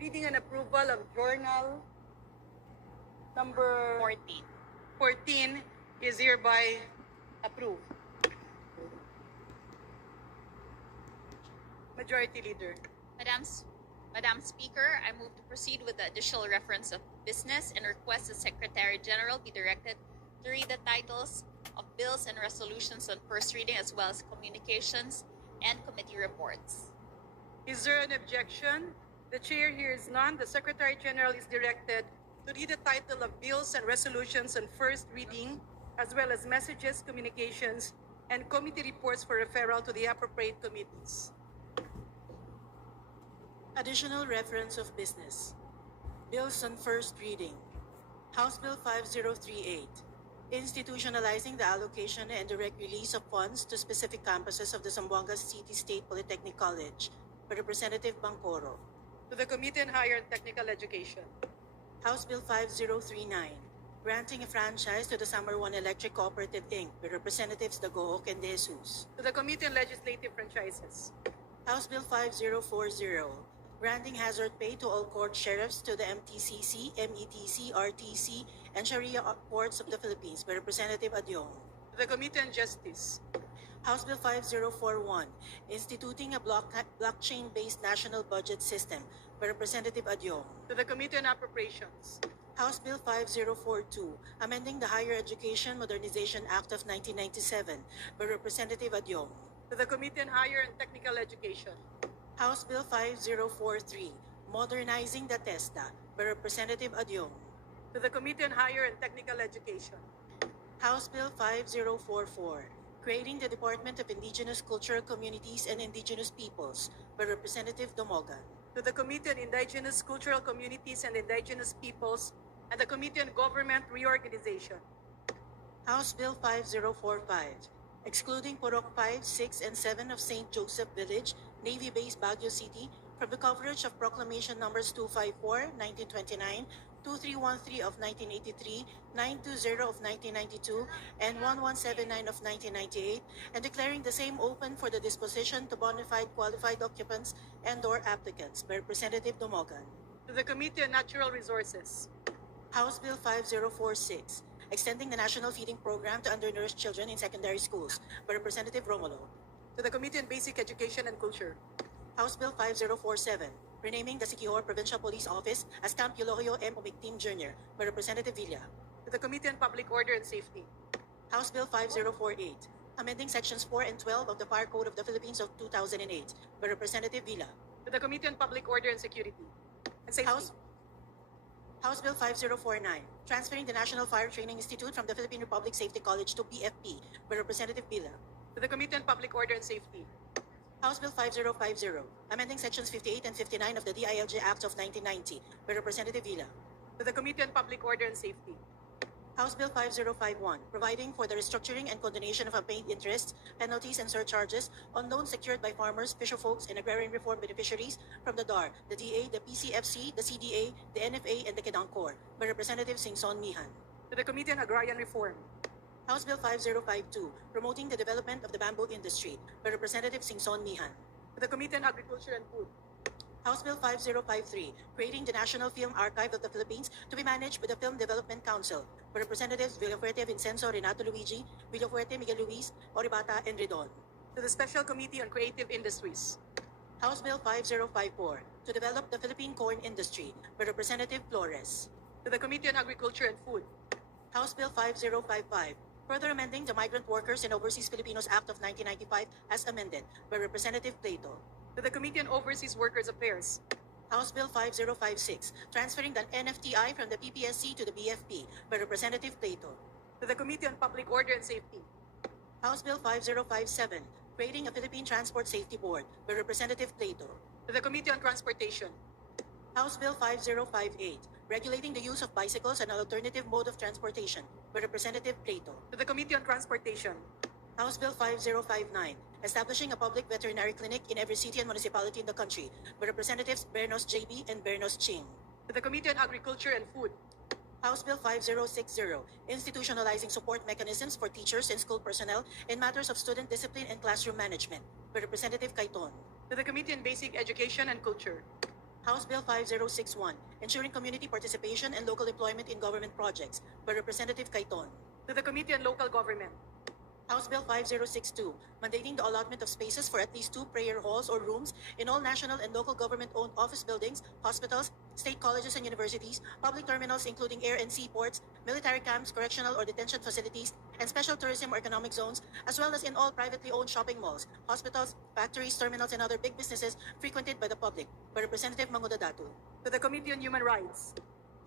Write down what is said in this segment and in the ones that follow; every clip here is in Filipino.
reading and approval of journal number 14 is hereby approved. Majority Leader. Madam Speaker, I move to proceed with the additional reference of business and request the Secretary General be directed to read the titles of bills and resolutions on first reading as well as communications and committee reports. Is there an objection? The chair hears none. The Secretary General is directed to read the title of bills and resolutions on first reading, as well as messages, communications, and committee reports for referral to the appropriate committees. Additional reference of business. Bills on first reading. House Bill 5038, institutionalizing the allocation and direct release of funds to specific campuses of the Zamboanga City State Polytechnic College by Representative Bangkoro. To the Committee on Higher and Technical Education. House Bill 5039, granting a franchise to the Summer One Electric Cooperative Inc. by Representatives Dagohoc and De Jesus. To the Committee on Legislative Franchises. House Bill 5040, granting hazard pay to all court sheriffs to the MTCC, METC, RTC, and Sharia courts of the Philippines by Representative Adyong. To the Committee on Justice. House Bill 5041, instituting a blockchain-based national budget system by Representative Adyong. To the Committee on Appropriations. House Bill 5042, amending the Higher Education Modernization Act of 1997 by Representative Adyong. To the Committee on Higher and Technical Education. House Bill 5043, modernizing the TESDA by Representative Adyong. To the Committee on Higher and Technical Education. House Bill 5044, creating the Department of Indigenous Cultural Communities and Indigenous Peoples by Representative Domogan. To the Committee on Indigenous Cultural Communities and Indigenous Peoples and the Committee on Government Reorganization. House Bill 5045, excluding Purok 5, 6, and 7 of St. Joseph Village, Navy Base, Baguio City, from the coverage of Proclamation Numbers 254, 1929, 2313 of 1983, 920 of 1992, and 1179 of 1998, and declaring the same open for the disposition to bona fide qualified occupants and/or applicants by Representative Domogan. To the Committee on Natural Resources. House Bill 5046, extending the National Feeding Program to undernourished children in secondary schools by Representative Romulo. To the Committee on Basic Education and Culture. House Bill 5047, renaming the Siquijor Provincial Police Office as Camp Eulogio M. Umigtim Jr. by Representative Villa. To the Committee on Public Order and Safety. House Bill 5048, amending Sections 4 and 12 of the Fire Code of the Philippines of 2008 by Representative Villa. To the Committee on Public Order and Security. And Safety. House Bill 5049, transferring the National Fire Training Institute from the Philippine Republic Safety College to PFP by Representative Villa. To the Committee on Public Order and Safety. House Bill 5050, amending Sections 58 and 59 of the DILG Act of 1990 by Representative Villa. To the Committee on Public Order and Safety. House Bill 5051, providing for the restructuring and condonation of unpaid interests, penalties, and surcharges on loans secured by farmers, fisherfolks, and agrarian reform beneficiaries from the DAR, the DA, the PCFC, the CDA, the NFA, and the Kedangkor by Representative Singson Mihan. To the Committee on Agrarian Reform. House Bill 5052, promoting the development of the bamboo industry by Representative Singson Mihan. To the Committee on Agriculture and Food. House Bill 5053, creating the National Film Archive of the Philippines to be managed by the Film Development Council by Representatives Villafuerte Vincenzo Renato Luigi, Villafuerte Miguel Luis, Oribata, and Redon. To the Special Committee on Creative Industries. House Bill 5054, to develop the Philippine corn industry by Representative Flores. To the Committee on Agriculture and Food. House Bill 5055, further amending the Migrant Workers and Overseas Filipinos Act of 1995 as amended by Representative Plato. To the Committee on Overseas Workers Affairs. House Bill 5056, transferring the NFTI from the PPSC to the BFP by Representative Plato. To the Committee on Public Order and Safety. House Bill 5057, creating a Philippine Transport Safety Board by Representative Plato. To the Committee on Transportation. House Bill 5058, regulating the use of bicycles and an alternative mode of transportation by Representative Plato. To the Committee on Transportation. House Bill 5059, establishing a public veterinary clinic in every city and municipality in the country by Representatives Bernos JB and Bernos Ching. To the Committee on Agriculture and Food. House Bill 5060, institutionalizing support mechanisms for teachers and school personnel in matters of student discipline and classroom management by Representative Caiton. To the Committee on Basic Education and Culture. House Bill 5061, ensuring community participation and local employment in government projects, by Representative Cayton. To the Committee on Local Government. House Bill 5062, mandating the allotment of spaces for at least 2 prayer halls or rooms in all national and local government-owned office buildings, hospitals, state colleges and universities, public terminals including air and seaports, military camps, correctional or detention facilities, and special tourism or economic zones, as well as in all privately owned shopping malls, hospitals, factories, terminals, and other big businesses frequented by the public, by Representative Mangudadatu. To the Committee on Human Rights.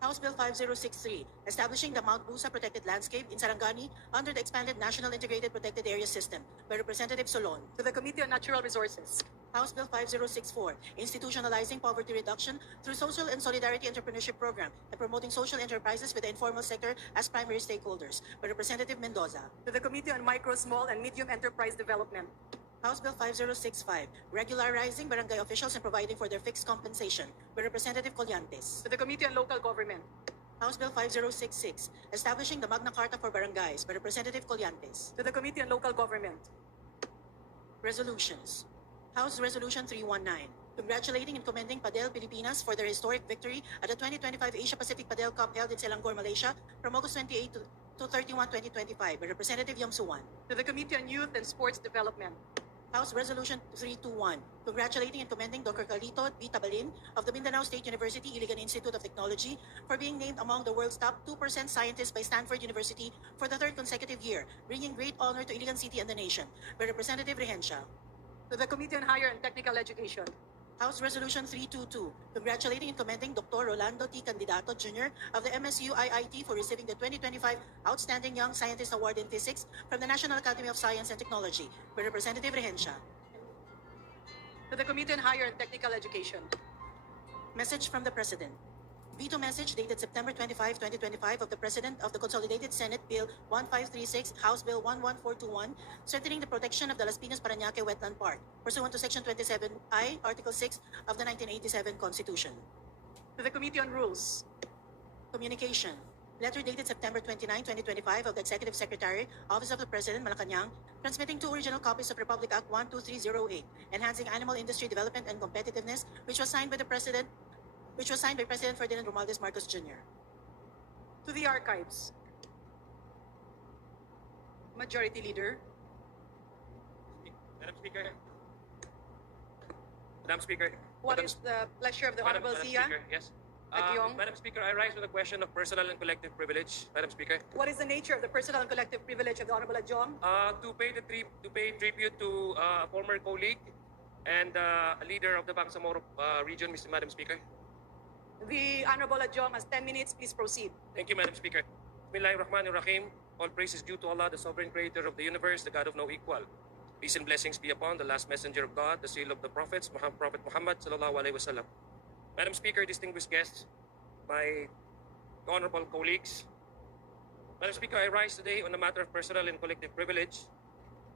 House Bill 5063, establishing the Mount Busa Protected Landscape in Sarangani under the expanded National Integrated Protected Area System, by Representative Solon. To the Committee on Natural Resources. House Bill 5064, institutionalizing poverty reduction through social and solidarity entrepreneurship program and promoting social enterprises with the informal sector as primary stakeholders, by Representative Mendoza. To the Committee on Micro, Small, and Medium Enterprise Development. House Bill 5065, regularizing barangay officials and providing for their fixed compensation, by Representative Collantes. To the Committee on Local Government. House Bill 5066, establishing the Magna Carta for Barangays, by Representative Collantes. To the Committee on Local Government. Resolutions. House Resolution 319, congratulating and commending Padel Pilipinas for their historic victory at the 2025 Asia Pacific Padel Cup held in Selangor, Malaysia from August 28 to 31, 2025, by Representative Yam Suwan. To the Committee on Youth and Sports Development. House Resolution 321, congratulating and commending Dr. Carlito B. Tabalin of the Mindanao State University Iligan Institute of Technology for being named among the world's top 2% scientists by Stanford University for the 3rd consecutive year, bringing great honor to Iligan City and the nation, by Representative Rehencia. To the Committee on Higher and Technical Education. House Resolution 322, congratulating and commending Dr. Rolando T. Candidato Jr. of the MSU IIT for receiving the 2025 Outstanding Young Scientist Award in Physics from the National Academy of Science and Technology, by Representative Rehencia. To the Committee on Higher and Technical Education. Message from the President. Veto message dated September 25, 2025 of the President of the Consolidated Senate Bill 1536, House Bill 11421, strengthening the protection of the Las Piñas Parañaque Wetland Park, pursuant to Section 27I, Article 6 of the 1987 Constitution. To the Committee on Rules. Communication. Letter dated September 29, 2025 of the Executive Secretary, Office of the President, Malacanang, transmitting 2 original copies of Republic Act 12308, Enhancing Animal Industry Development and Competitiveness, which was signed by President Ferdinand Romualdez Marcos Jr. To the Archives. Majority Leader. Madam Speaker. Madam Speaker. What Madam- is the pleasure of the Madam- Honorable Madam Zia? Speaker, yes. Agyong. Madam Speaker, I rise with a question of personal and collective privilege. Madam Speaker. What is the nature of the personal and collective privilege of the Honorable Agyong? To pay tribute to a former colleague and a leader of the Bangsamoro region, Madam Speaker. The Honorable Agyong has 10 minutes. Please proceed. Thank you, Madam Speaker. Bismillahirrahmanirrahim. All praise is due to Allah, the sovereign creator of the universe, the God of no equal. Peace and blessings be upon the last messenger of God, the seal of the prophets, Prophet Muhammad sallallahu alaihi wasallam. Madam Speaker, distinguished guests, my honorable colleagues. Madam Speaker, I rise today on a matter of personal and collective privilege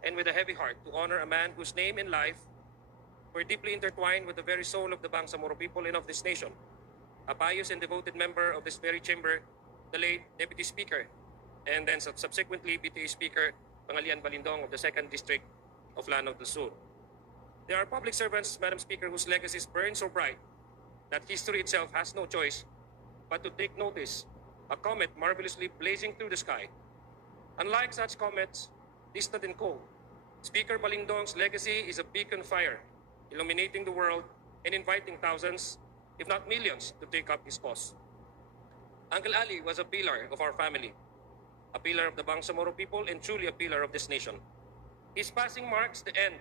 and with a heavy heart to honor a man whose name and life were deeply intertwined with the very soul of the Bangsamoro people and of this nation. A pious and devoted member of this very chamber, the late Deputy Speaker, and then subsequently BTA Speaker Pangalian Balindong of the 2nd District of Lanao del Sur. There are public servants, Madam Speaker, whose legacies burn so bright that history itself has no choice but to take notice, a comet marvelously blazing through the sky. Unlike such comets, distant and cold, Speaker Balindong's legacy is a beacon fire, illuminating the world and inviting thousands, if not millions, to take up his cause. Uncle Ali was a pillar of our family, a pillar of the Bangsamoro people, and truly a pillar of this nation. His passing marks the end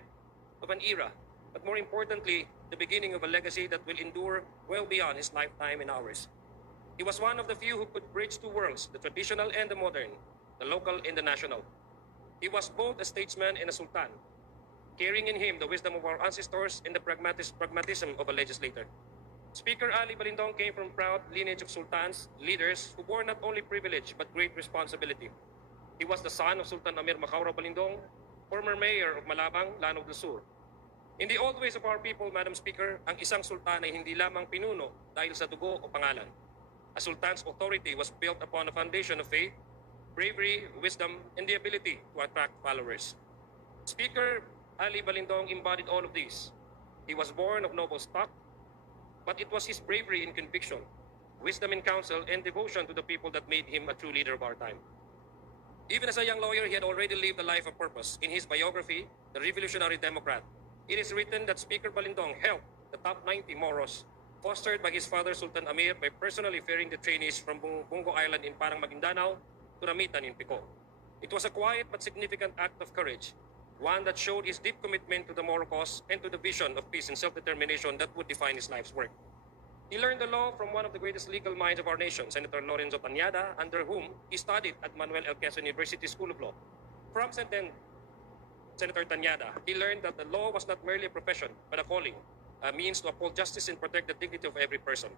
of an era, but more importantly, the beginning of a legacy that will endure well beyond his lifetime and ours. He was one of the few who could bridge 2 worlds, the traditional and the modern, the local and the national. He was both a statesman and a sultan, carrying in him the wisdom of our ancestors and the pragmatism of a legislator. Speaker Ali Balindong came from proud lineage of sultans, leaders who bore not only privilege but great responsibility. He was the son of Sultan Amir Macauro Balindong, former mayor of Malabang, Lanao del Sur. In the old ways of our people, Madam Speaker, ang isang sultan ay hindi lamang pinuno dahil sa dugo o pangalan. A sultan's authority was built upon a foundation of faith, bravery, wisdom, and the ability to attract followers. Speaker Ali Balindong embodied all of these. He was born of noble stock, but it was his bravery in conviction, wisdom in counsel, and devotion to the people that made him a true leader of our time. Even as a young lawyer, he had already lived a life of purpose. In his biography, The Revolutionary Democrat, it is written that Speaker Balindong helped the top 90 Moros, fostered by his father Sultan Amir by personally ferrying the trainees from Bungo Island in Parang Maguindanao to Ramitan in Pico. It was a quiet but significant act of courage, one that showed his deep commitment to the Moro cause and to the vision of peace and self-determination that would define his life's work. He learned the law from one of the greatest legal minds of our nation, Senator Lorenzo Tañada, under whom he studied at Manuel L. Quezon University School of Law. From Senator Tañada, he learned that the law was not merely a profession, but a calling, a means to uphold justice and protect the dignity of every person.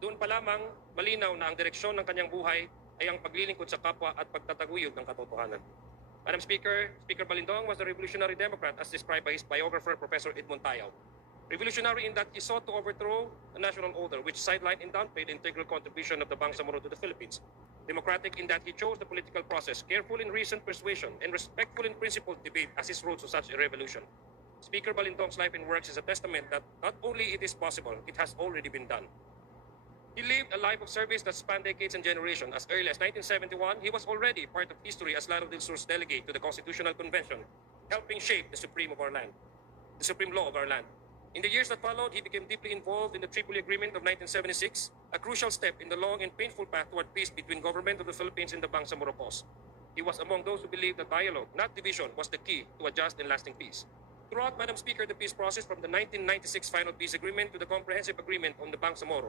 Doon pa lamang, malinaw na ang direksyon ng kanyang buhay ay ang paglilingkod sa kapwa at pagtataguyod ng katotohanan. Madam Speaker, Speaker Balindong was a revolutionary Democrat as described by his biographer, Professor Edmund Tayaw. Revolutionary in that he sought to overthrow the national order, which sidelined and downplayed the integral contribution of the Bangsamoro to the Philippines. Democratic in that he chose the political process, careful in reasoned persuasion, and respectful in principled debate as his road to such a revolution. Speaker Balindong's life and works is a testament that not only it is possible, it has already been done. He lived a life of service that spanned decades and generations. As early as 1971, he was already part of history as Laro del Sur's delegate to the Constitutional Convention, helping shape the supreme law of our land. In the years that followed, he became deeply involved in the Tripoli Agreement of 1976, a crucial step in the long and painful path toward peace between government of the Philippines and the Bangsamoro cause. He was among those who believed that dialogue, not division, was the key to a just and lasting peace. Throughout, Madam Speaker, the peace process from the 1996 final peace agreement to the comprehensive agreement on the Bangsamoro,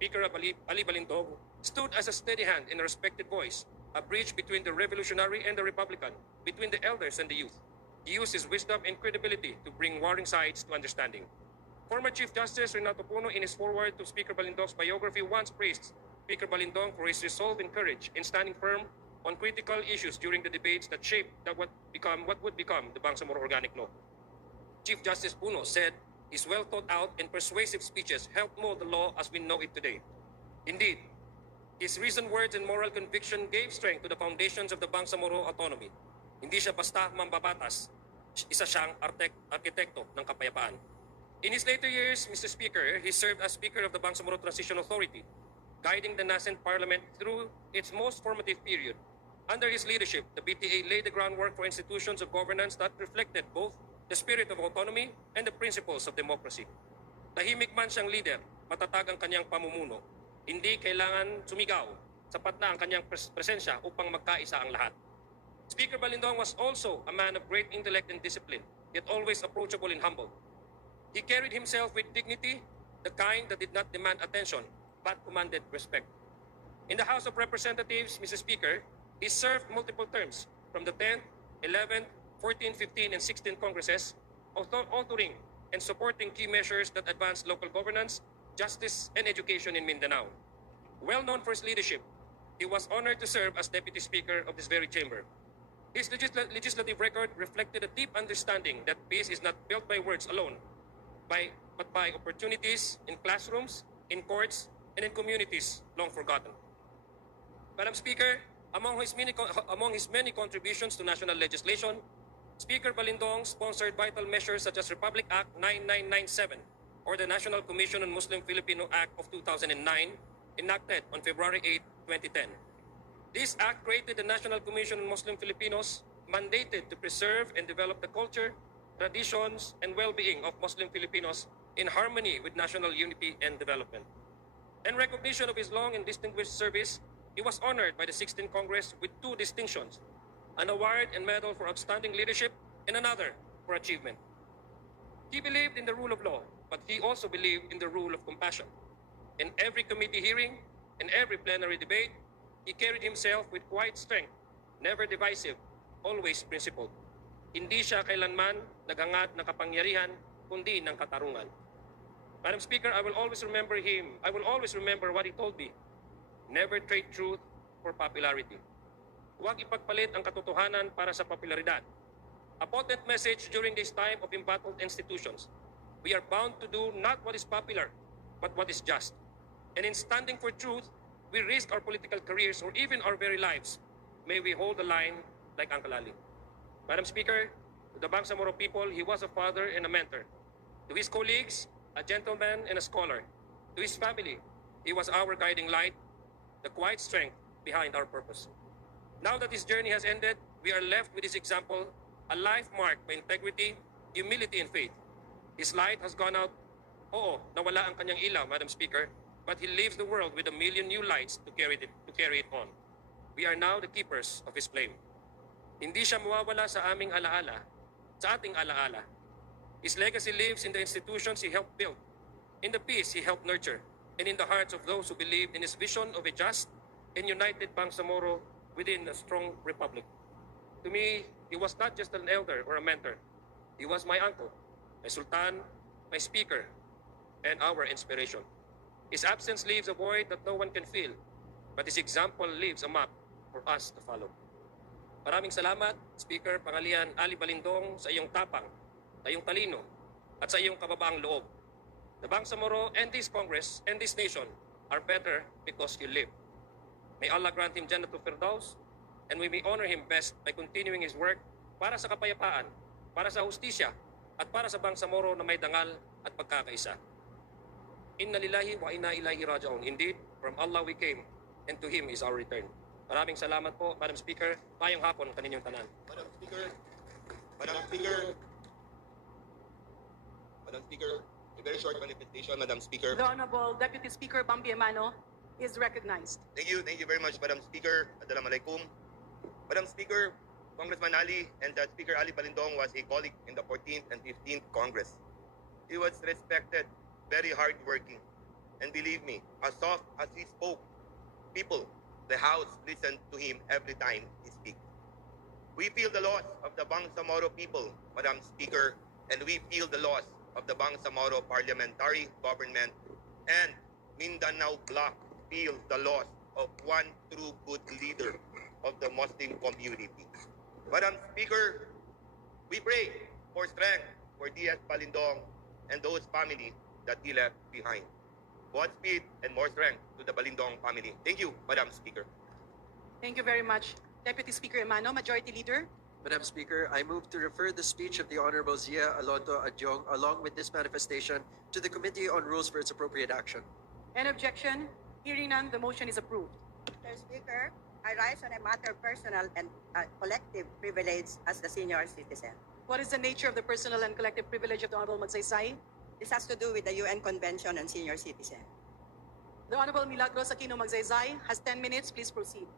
Speaker Ali Balindong stood as a steady hand and a respected voice, a bridge between the revolutionary and the Republican, between the elders and the youth. He used his wisdom and credibility to bring warring sides to understanding. Former Chief Justice Renato Puno, in his foreword to Speaker Balindong's biography, once praised Speaker Balindong for his resolve and courage in standing firm on critical issues during the debates that shaped what would become the Bangsamoro Organic Law. Chief Justice Puno said his well-thought-out and persuasive speeches helped mold the law as we know it today. Indeed, his recent words and moral conviction gave strength to the foundations of the Bangsamoro autonomy. Hindi siya basta mambabatas, isa siyang arkitekto ng kapayapaan. In his later years, Mr. Speaker, he served as Speaker of the Bangsamoro Transition Authority, guiding the nascent parliament through its most formative period. Under his leadership, the BTA laid the groundwork for institutions of governance that reflected both the spirit of autonomy and the principles of democracy. Tahimik man siyang leader, matatag ang kanyang pamumuno. Hindi kailangan sumigaw, sapat na ang kanyang presensya upang magkaisa ang lahat. Speaker Balindong was also a man of great intellect and discipline, yet always approachable and humble. He carried himself with dignity, the kind that did not demand attention, but commanded respect. In the House of Representatives, Mr. Speaker, he served multiple terms from the 10th, 11th, 14th, 15th, and 16th Congresses, authoring and supporting key measures that advanced local governance, justice, and education in Mindanao. Well known for his leadership, he was honored to serve as Deputy Speaker of this very chamber. His legislative record reflected a deep understanding that peace is not built by words alone, but by opportunities in classrooms, in courts, and in communities long forgotten. Madam Speaker, among his many contributions to national legislation, Speaker Balindong sponsored vital measures such as Republic Act 9997 or the National Commission on Muslim Filipino Act of 2009, enacted on February 8, 2010. This act created the National Commission on Muslim Filipinos, mandated to preserve and develop the culture, traditions, and well-being of Muslim Filipinos in harmony with national unity and development. In recognition of his long and distinguished service, he was honored by the 16th Congress with two distinctions, an award and medal for outstanding leadership and another for achievement. He believed in the rule of law, but he also believed in the rule of compassion. In every committee hearing, in every plenary debate, he carried himself with quiet strength, never divisive, always principled. Hindi siya kailanman naghangad ng kapangyarihan, kundi ng katarungan. Madam Speaker, I will always remember him. I will always remember what he told me. Never trade truth for popularity. Huwag ipagpalit ang katotohanan para sa popularidad. A potent message during this time of embattled institutions. We are bound to do not what is popular, but what is just. And in standing for truth, we risk our political careers or even our very lives. May we hold the line like Uncle Ali. Madam Speaker, to the Bangsamoro people, he was a father and a mentor. To his colleagues, a gentleman and a scholar. To his family, he was our guiding light, the quiet strength behind our purpose. Now that his journey has ended, we are left with his example, a life marked by integrity, humility, and faith. His light has gone out. Oo, nawala ang kanyang ilaw, Madam Speaker, but he leaves the world with a million new lights to carry it on. We are now the keepers of his flame. Hindi siya mawawala sa aming alaala, sa ating alaala. His legacy lives in the institutions he helped build, in the peace he helped nurture, and in the hearts of those who believed in his vision of a just and united Bangsamoro within a strong republic. To me, he was not just an elder or a mentor. He was my uncle, my sultan, my speaker, and our inspiration. His absence leaves a void that no one can fill, but his example leaves a map for us to follow. Maraming salamat, Speaker Pangalian Ali Balindong, sa iyong tapang, sa iyong talino, at sa iyong kababaang loob. The Bangsamoro and this Congress and this nation are better because you live. May Allah grant him Jannatul Firdaus, and we may honor him best by continuing his work para sa kapayapaan, para sa hustisya, at para sa Bangsamoro na may dangal at pagkakaisa. Inna lillahi wa inna ilaihi raji'un. Indeed, from Allah we came, and to Him is our return. Maraming salamat po, Madam Speaker. Mayong hapon kaninyong tanan. Madam Speaker, Madam Speaker, Madam Speaker, a very short manifestation, Madam Speaker. The Honorable Deputy Speaker Bambi Emano is recognized. Thank you very much, Madam Speaker. Assalamualaikum. Madam Speaker, Congressman Ali and Speaker Ali Balindong was a colleague in the 14th and 15th Congress. He was respected, very hardworking, and believe me, as soft as he spoke, the House listened to him every time he speaks. We feel the loss of the Bangsamoro people, Madam Speaker, and we feel the loss of the Bangsamoro parliamentary government, and Mindanao Bloc feels the loss of one true good leader of the Muslim community. Madam Speaker, we pray for strength for D.S. Balindong and those families that he left behind. Godspeed and more strength to the Balindong family. Thank you, Madam Speaker. Thank you very much, Deputy Speaker Emano. Majority Leader. Madam Speaker, I move to refer the speech of the Honorable Zia Alonto Adjong along with this manifestation to the Committee on Rules for its appropriate action. Any objection? Hearing none, the motion is approved. Mr. Speaker, I rise on a matter of personal and collective privilege as the senior citizen. What is the nature of the personal and collective privilege of the Honorable Magsaysay? This has to do with the UN Convention on Senior Citizens. The Honorable Milagros Aquino Magsaysay has 10 minutes. Please proceed.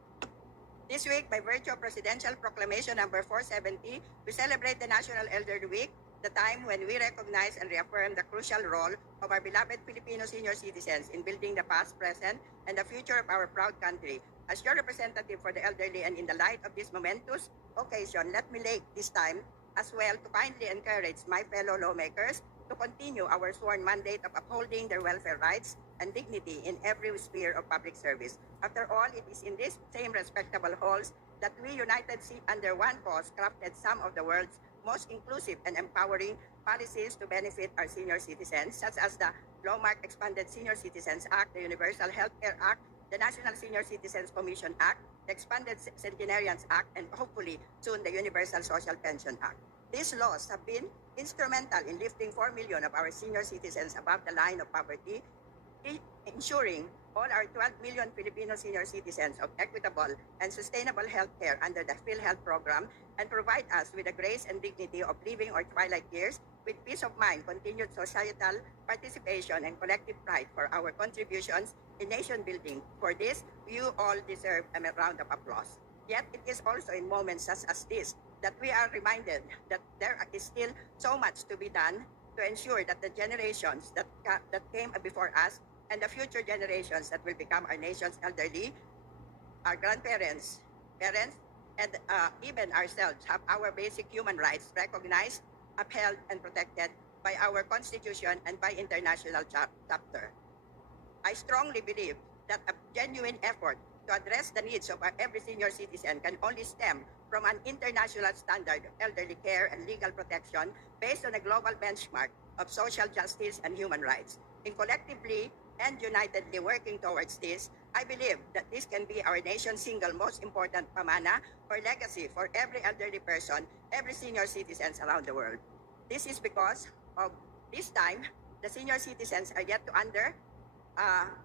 This week, by virtue of Presidential Proclamation number 470, we celebrate the National Elderly Week, the time when we recognize and reaffirm the crucial role of our beloved Filipino senior citizens in building the past, present, and the future of our proud country. As your representative for the elderly and in the light of this momentous occasion, let me take this time as well to kindly encourage my fellow lawmakers to continue our sworn mandate of upholding their welfare rights and dignity in every sphere of public service. After all, it is in these same respectable halls that we united under one cause crafted some of the world's most inclusive and empowering policies to benefit our senior citizens, such as the Lawmark Expanded Senior Citizens Act, the Universal Health Care Act, the National Senior Citizens Commission Act, the Expanded Centenarians Act, and hopefully soon the Universal Social Pension Act. These laws have been instrumental in lifting 4 million of our senior citizens above the line of poverty, ensuring all our 12 million Filipino senior citizens of equitable and sustainable health care under the PhilHealth program, and provide us with the grace and dignity of living our twilight years with peace of mind, continued societal participation, and collective pride for our contributions in nation building. For this, you all deserve a round of applause. Yet it is also in moments such as this that we are reminded that there is still so much to be done to ensure that the generations that came before us and the future generations that will become our nation's elderly, our grandparents, parents, and even ourselves have our basic human rights recognized, upheld, and protected by our Constitution and by international chapter. I strongly believe that a genuine effort to address the needs of every senior citizen can only stem from an international standard of elderly care and legal protection based on a global benchmark of social justice and human rights. In collectively and unitedly working towards this, I believe that this can be our nation's single most important pamana or legacy for every elderly person, every senior citizens around the world. This is because of this time, the senior citizens are yet to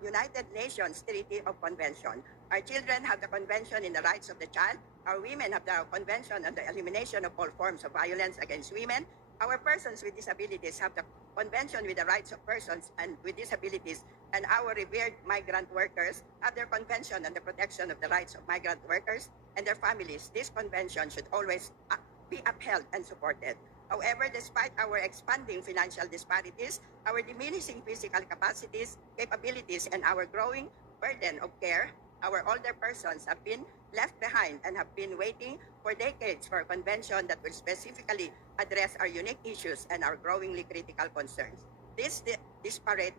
United Nations Treaty of Convention. Our children have the Convention in the Rights of the Child. Our women have the Convention on the Elimination of All Forms of Violence Against Women. Our persons with disabilities have the Convention with the Rights of Persons and with Disabilities, and our revered migrant workers have their Convention on the Protection of the Rights of Migrant Workers and their families. This convention should always be upheld and supported. However, despite our expanding financial disparities, our diminishing physical capacities, capabilities, and our growing burden of care, our older persons have been left behind and have been waiting for decades for a convention that will specifically address our unique issues and our growingly critical concerns. This disparate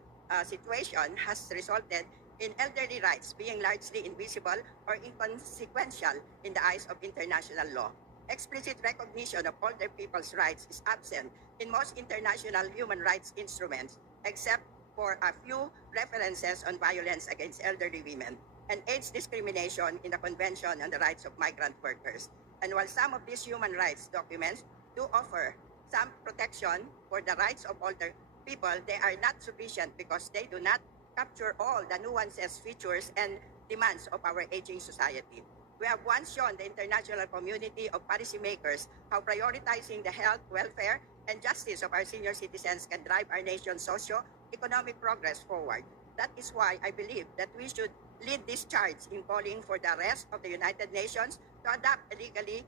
situation has resulted in elderly rights being largely invisible or inconsequential in the eyes of international law. Explicit recognition of older people's rights is absent in most international human rights instruments, except for a few references on violence against elderly women and age discrimination in the Convention on the Rights of Migrant Workers. And while some of these human rights documents do offer some protection for the rights of older people, they are not sufficient because they do not capture all the nuances, features, and demands of our aging society. We have once shown the international community of policymakers how prioritizing the health, welfare, and justice of our senior citizens can drive our nation's socio-economic progress forward. That is why I believe that we should lead this charge in calling for the rest of the United Nations to adopt a legally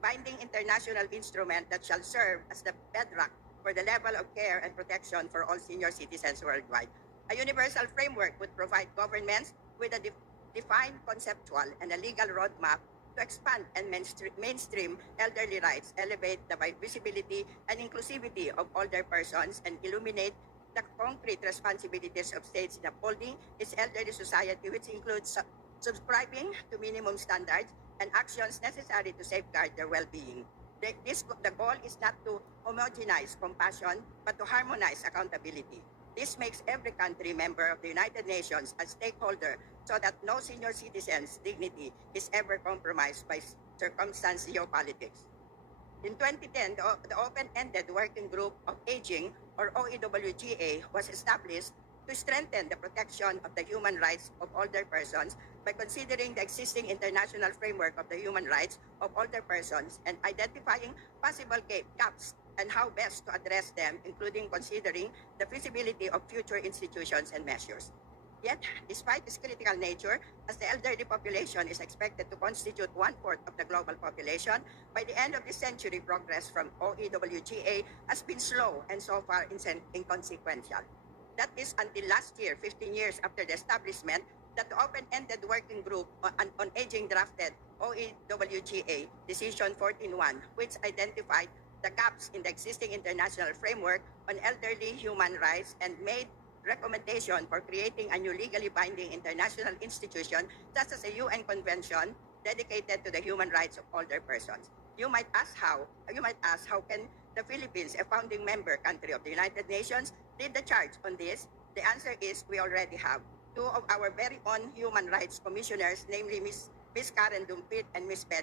binding international instrument that shall serve as the bedrock for the level of care and protection for all senior citizens worldwide. A universal framework would provide governments with a defined conceptual and a legal roadmap to expand and mainstream elderly rights, elevate the visibility and inclusivity of older persons, and illuminate the concrete responsibilities of states in upholding its elderly society, which includes subscribing to minimum standards and actions necessary to safeguard their well-being. The goal is not to homogenize compassion, but to harmonize accountability. This makes every country member of the United Nations a stakeholder so that no senior citizen's dignity is ever compromised by circumstance geopolitics. In 2010, the Open-Ended Working Group of Aging, or OEWGA, was established to strengthen the protection of the human rights of older persons by considering the existing international framework of the human rights of older persons and identifying possible gaps and how best to address them, including considering the feasibility of future institutions and measures. Yet, despite its critical nature, as the elderly population is expected to constitute 1/4 of the global population, by the end of this century, progress from OEWGA has been slow and so far inconsequential. That is until last year, 15 years after the establishment, that the Open-Ended Working Group on Aging drafted OEWGA Decision 14-1, which identified the gaps in the existing international framework on elderly human rights and made recommendation for creating a new legally binding international institution, such as a UN Convention dedicated to the human rights of older persons. You might ask how can the Philippines, a founding member country of the United Nations, lead the charge on this? The answer is we already have. Two of our very own human rights commissioners, namely Ms. Karen Dumpit and Mr.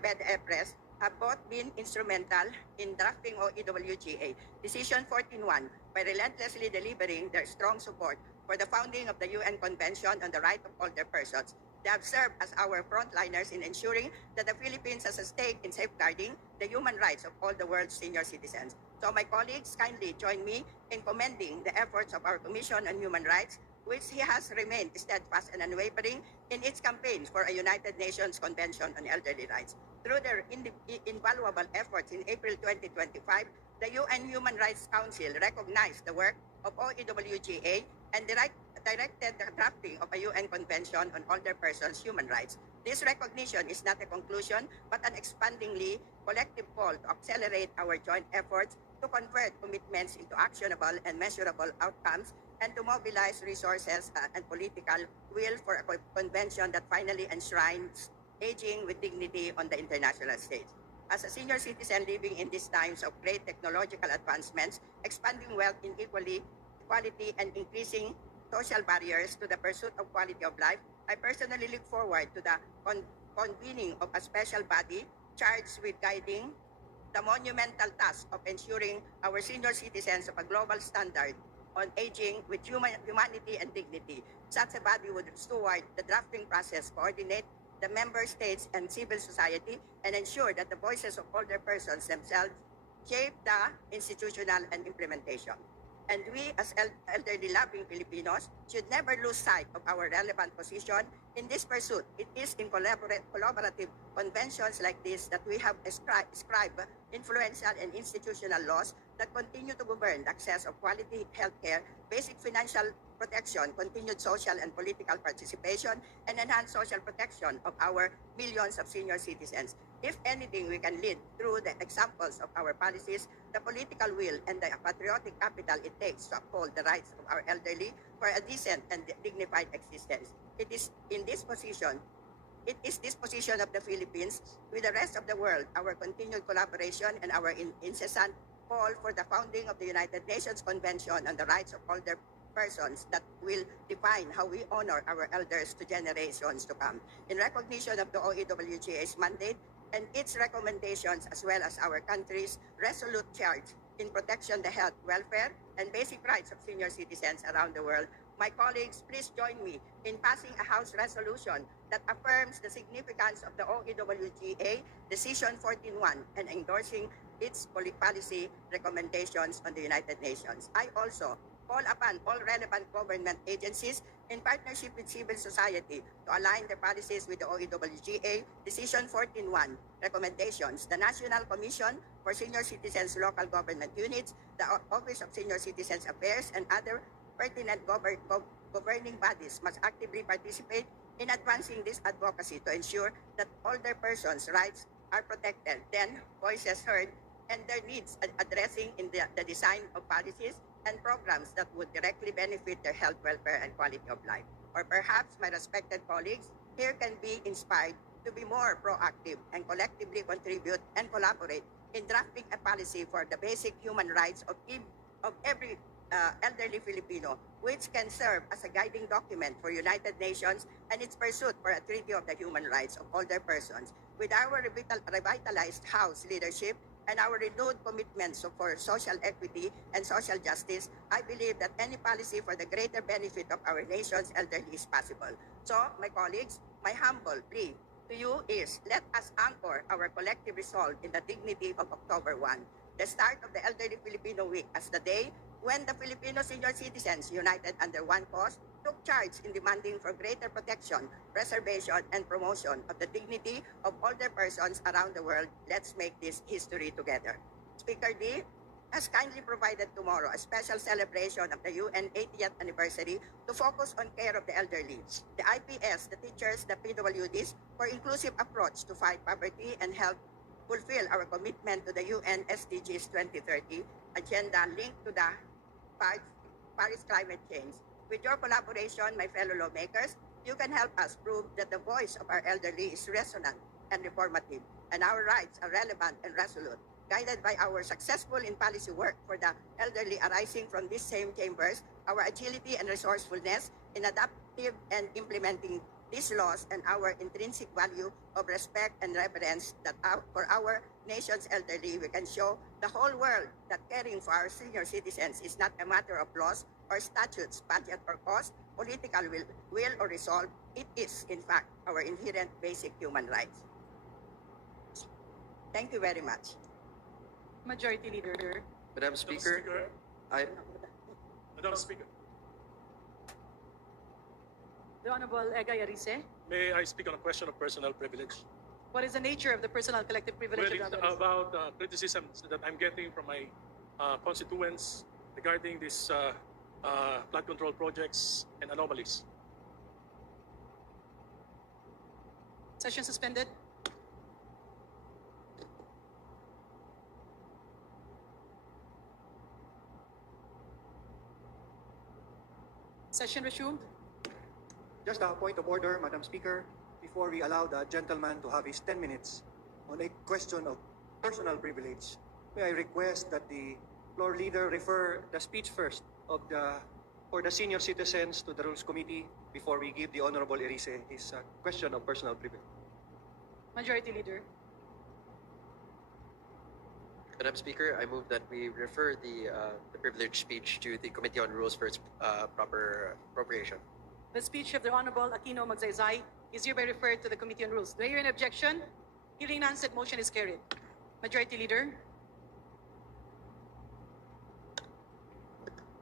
Bed Epres, have both been instrumental in drafting OEWGA Decision 14-1 by relentlessly delivering their strong support for the founding of the UN Convention on the Right of Older Persons. They have served as our frontliners in ensuring that the Philippines has a stake in safeguarding the human rights of all the world's senior citizens. So my colleagues kindly join me in commending the efforts of our Commission on Human Rights, which has remained steadfast and unwavering in its campaign for a United Nations Convention on Elderly Rights. Through their invaluable efforts in April 2025, the UN Human Rights Council recognized the work of OEWGA and directed the drafting of a UN Convention on Older Persons' Human Rights. This recognition is not a conclusion, but an expandingly collective call to accelerate our joint efforts to convert commitments into actionable and measurable outcomes and to mobilize resources and political will for a convention that finally enshrines aging with dignity on the international stage. As a senior citizen living in these times of great technological advancements, expanding wealth inequality, and increasing social barriers to the pursuit of quality of life, I personally look forward to the convening of a special body charged with guiding the monumental task of ensuring our senior citizens of a global standard on aging with humanity and dignity. Such a body would steward the drafting process, coordinate the member states and civil society, and ensure that the voices of older persons themselves shape the institutional and implementation. And we, as elderly-loving Filipinos, should never lose sight of our relevant position in this pursuit. It is in collaborative conventions like this that we have ascribed influential and institutional laws that continue to govern the access of quality healthcare, basic financial protection, continued social and political participation, and enhanced social protection of our millions of senior citizens. If anything, we can lead through the examples of our policies, the political will, and the patriotic capital it takes to uphold the rights of our elderly for a decent and dignified existence. It is this position of the Philippines with the rest of the world, our continued collaboration and our incessant call for the founding of the United Nations Convention on the Rights of Older Persons that will define how we honor our elders to generations to come. In recognition of the OEWGA's mandate and its recommendations, as well as our country's resolute charge in protection the health, welfare, and basic rights of senior citizens around the world, my colleagues, please join me in passing a House resolution that affirms the significance of the OEWGA Decision 14-1 and endorsing its policy recommendations on the United Nations. I also call upon all relevant government agencies in partnership with civil society to align their policies with the OEWGA Decision 14-1 recommendations, the National Commission for Senior Citizens Local Government Units, the Office of Senior Citizens Affairs, and other pertinent governing bodies must actively participate in advancing this advocacy to ensure that older persons' rights are protected, then voices heard, and their needs addressing in the design of policies and programs that would directly benefit their health, welfare, and quality of life. Or perhaps my respected colleagues here can be inspired to be more proactive and collectively contribute and collaborate in drafting a policy for the basic human rights of every elderly Filipino, which can serve as a guiding document for United Nations and its pursuit for a treaty of the human rights of older persons. With our revitalized House leadership and our renewed commitments for social equity and social justice, I believe that any policy for the greater benefit of our nation's elderly is possible. So, my colleagues, my humble plea to you is, let us anchor our collective resolve in the dignity of October 1, the start of the Elderly Filipino Week, as the day when the Filipino senior citizens, united under one cause, took charge in demanding for greater protection, preservation, and promotion of the dignity of older persons around the world. Let's make this history together. Speaker D has kindly provided tomorrow a special celebration of the UN 80th anniversary to focus on care of the elderly. The IPS, the teachers, the PWDs, for inclusive approach to fight poverty and help fulfill our commitment to the UN SDGs 2030 agenda linked to the Paris climate change. With your collaboration, my fellow lawmakers, you can help us prove that the voice of our elderly is resonant and reformative, and our rights are relevant and resolute. Guided by our successful in policy work for the elderly arising from these same chambers, our agility and resourcefulness in adaptive and implementing these laws, and our intrinsic value of respect and reverence that for our nation's elderly, we can show the whole world that caring for our senior citizens is not a matter of laws or statutes, budget or cost, political will or resolve. It is, in fact, our inherent basic human rights. Thank you very much. Majority Leader. Madam Speaker, Madam Speaker, The Honorable Egay Arise. may I speak on a question of personal privilege? What is the nature of the personal collective privilege Well, of it's the Arise? about criticisms that I'm getting from my constituents regarding these flood control projects and anomalies. Session suspended. Session resumed. Just a point of order, Madam Speaker, before we allow the gentleman to have his 10 minutes on a question of personal privilege, may I request that the floor leader refer the speech first for the senior citizens to the Rules Committee before we give the Honorable Erice his question of personal privilege. Majority Leader. Madam Speaker, I move that we refer the privileged speech to the Committee on Rules for its proper appropriation. The speech of the Honorable Aquino Magsaysay is hereby referred to the Committee on Rules. Do I hear an objection? Hearing none, said motion is carried. Majority Leader.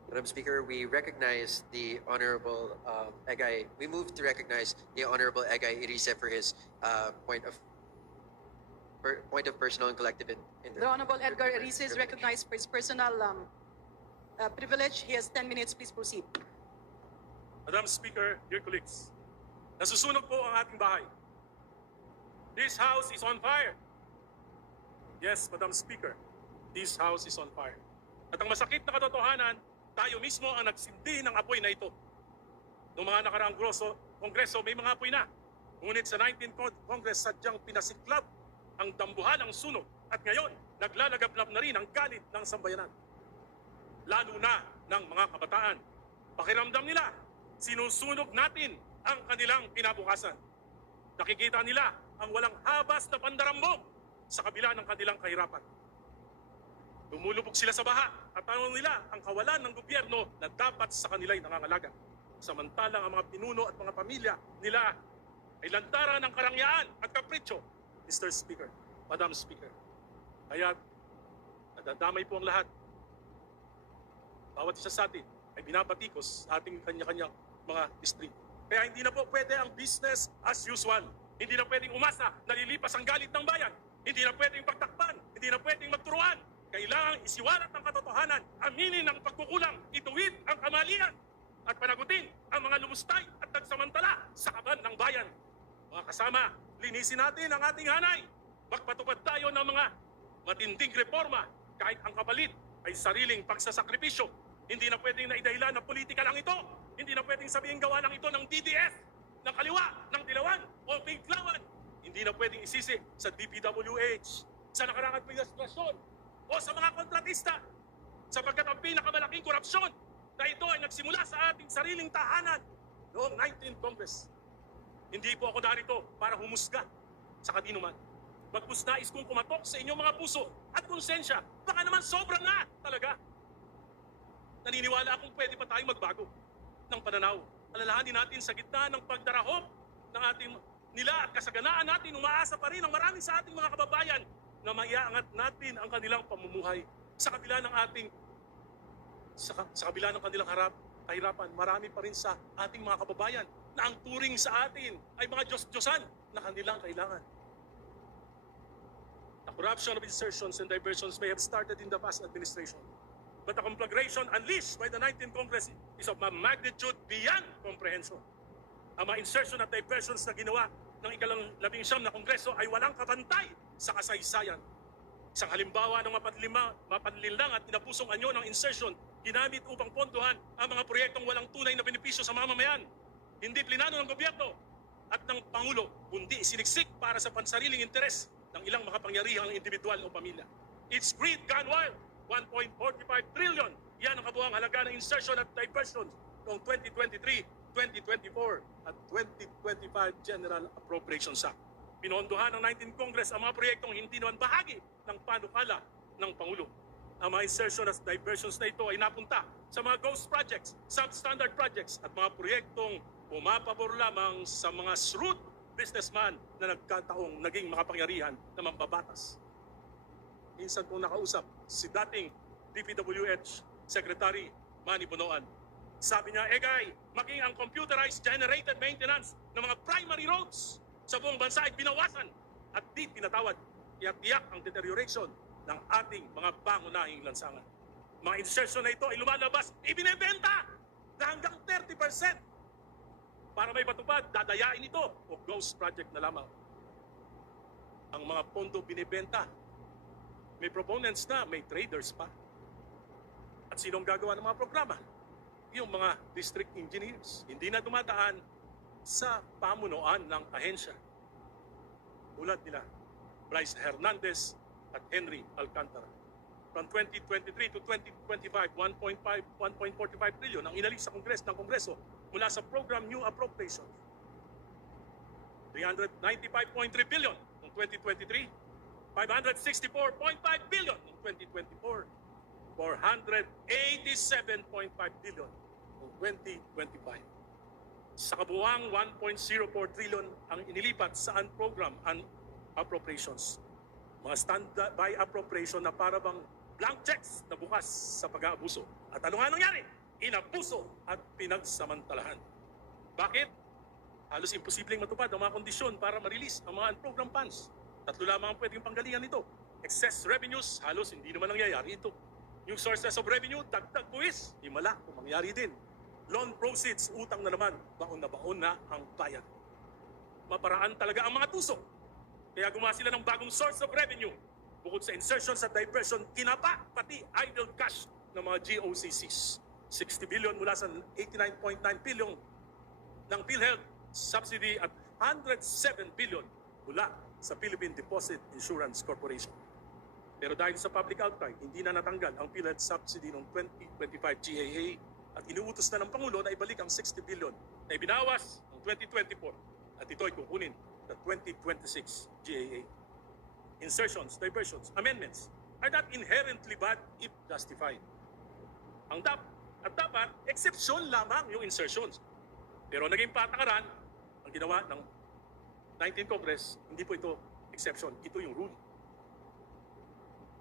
Madam Speaker, we recognize the Honorable Egay. We move to recognize the Honorable Egay Irice for his point of personal and collective The Honorable Edgar Erice is recognized for his personal privilege. He has 10 minutes. Please proceed. Madam Speaker, dear colleagues, nasusunog po ang ating bahay. This house is on fire. Yes, Madam Speaker, this house is on fire. At ang masakit na katotohanan, tayo mismo ang nagsindi ng apoy na ito. Noong mga nakaraang kongreso, may mga apoy na. Ngunit sa 19th Congress, sadyang pinasiklab ang dambuhan ng sunog. At ngayon, naglalagablab na rin ang galit ng sambayanan. Lalo na ng mga kabataan. Pakiramdam nila, sinusunog natin ang kanilang kinabukasan. Nakikita nila ang walang habas na pandarambog sa kabila ng kanilang kahirapan. Lumulubog sila sa baha at tanong nila ang kawalan ng gobyerno na dapat sa kanila'y nangangalaga. Samantalang ang mga pinuno at mga pamilya nila ay lantaran ng karangyaan at kapritsyo. Mr. Speaker, Madam Speaker, kaya nadadamay po ang lahat. Bawat isa sa atin ay binabatikos sa ating kanya-kanyang mga distrito. Kaya hindi na po pwede ang business as usual. Hindi na pwedeng umasa na lilipas ang galit ng bayan. Hindi na pwedeng pagtakpan. Hindi na pwedeng magturuan. Kailangang isiwalat ang katotohanan, aminin ang pagkukulang, ituwid ang kamalian, at panagutin ang mga lumustay at nagsamantala sa kaban ng bayan. Mga kasama, linisin natin ang ating hanay. Magpatupad tayo ng mga matinding reforma kahit ang kapalit ay sariling pagsasakripisyo. Hindi na pwedeng naidahilan na politika lang ito. Hindi na pwedeng sabihin gawa lang ito ng DDF, ng kaliwa, ng dilawan o biglawan. Hindi na pwedeng isisi sa DPWH, sa nakarang administrasyon o sa mga kontratista. Sapagkat ang pinakamalaking korupsyon na ito ay nagsimula sa ating sariling tahanan noong 19th Congress. Hindi po ako narito para humusga sa kanino man. Bagkus nais kong kumatok sa inyong mga puso at konsensya. Baka naman sobrang na talaga. Naniniwala akong pwede pa tayong magbago ng pananaw. Alalahanin natin sa gitna ng pagdarahop ng ating nila at kasaganaan natin, umaasa pa rin ang marami sa ating mga kababayan na maiaangat natin ang kanilang pamumuhay sa kabila ng ating sa kabila ng kanilang kahirapan. Marami pa rin sa ating mga kababayan na ang turing sa atin ay mga Diyos-Diyosan na kanilang kailangan. The corruption of insertions and diversions may have started in the past administration, but the conflagration unleashed by the 19th Congress is of a magnitude beyond comprehension. Ang mga insertion at diversions na ginawa ng ika-19 na Kongreso ay walang kabantay sa kasaysayan. Isang halimbawa ng mapanlinlang at inapusong anyo ng insertion ginamit upang pondohan ang mga proyektong walang tunay na benepisyo sa mamamayan. Hindi plinano ng gobyerno at ng Pangulo, kundi siniksik para sa pansariling interes ng ilang makapangyarihang individual o pamilya. It's greed gone wild. 1.45 trillion. Yan ang kabuang halaga ng insertion at diversion noong 2023, 2024 at 2025 General Appropriations Act. Pinondohan ng 19th Congress ang mga proyektong hindi naman bahagi ng panukala ng Pangulo. Ang mga insertion at diversions na ito ay napunta sa mga ghost projects, substandard projects at mga proyektong pumapabor lamang sa mga shrewd businessman na nagkataong naging makapangyarihan na mambabatas. Minsan kong nakausap si dating DPWH Secretary Manny Bonoan. Sabi niya, Egay, maging ang computerized generated maintenance ng mga primary roads sa buong bansa ay binawasan at di pinatawad. Tiyak-tiyak ang deterioration ng ating mga pangunahing lansangan. Mga insertion na ito ay lumalabas, ibinebenta na hanggang 30%. Para may patupad, dadayain ito o ghost project na lamang. Ang mga pondo binibenta, may proponents na, may traders pa. At sinong gagawa ng mga programa? Yung mga district engineers. Hindi na dumadaan sa pamunuan ng ahensya. Tulad nila, Bryce Hernandez at Henry Alcantara. From 2023 to 2025, 1.45 trillion ang inalis sa ng Kongreso mula sa program New Appropriations. 395.3 billion noong 2023, 564.5 billion in 2024, 487.5 billion in 2025. Sa kabuuang 1.04 trillion ang inilipat sa unprogram and appropriations. Mga standby appropriation na para bang blank checks na bukas sa pag-aabuso. At ano nga nangyari? Inabuso at pinagsamantalahan. Bakit? Halos imposibleng matupad ang mga kondisyon para ma-release ang mga unprogram funds. Tatlo lamang ang pwedeng panggalingan nito. Excess revenues, halos hindi naman nangyayari ito. New sources of revenue, dagdag buwis, himala kung mangyari din. Loan proceeds, utang na naman, baon na ang bayan. Maparaan talaga ang mga tusok. Kaya gumawa sila ng bagong source of revenue. Bukod sa insertions at diversion, kinapa pati idle cash ng mga GOCCs. 60 billion mula sa 89.9 billion ng PhilHealth subsidy at 107 billion mula sa Philippine Deposit Insurance Corporation. Pero dahil sa public outcry, hindi na natanggal ang PhilHealth subsidy noong 2025 GAA at inuutos na ng Pangulo na ibalik ang 60 billion na ibinawas noong 2024 at ito ay kukunin sa 2026 GAA. Insertions, diversions, amendments are not inherently bad if justified. Dapat, exception lamang yung insertions. Pero naging patakaran, ang ginawa ng 19th Congress, hindi po ito exception, ito yung rule.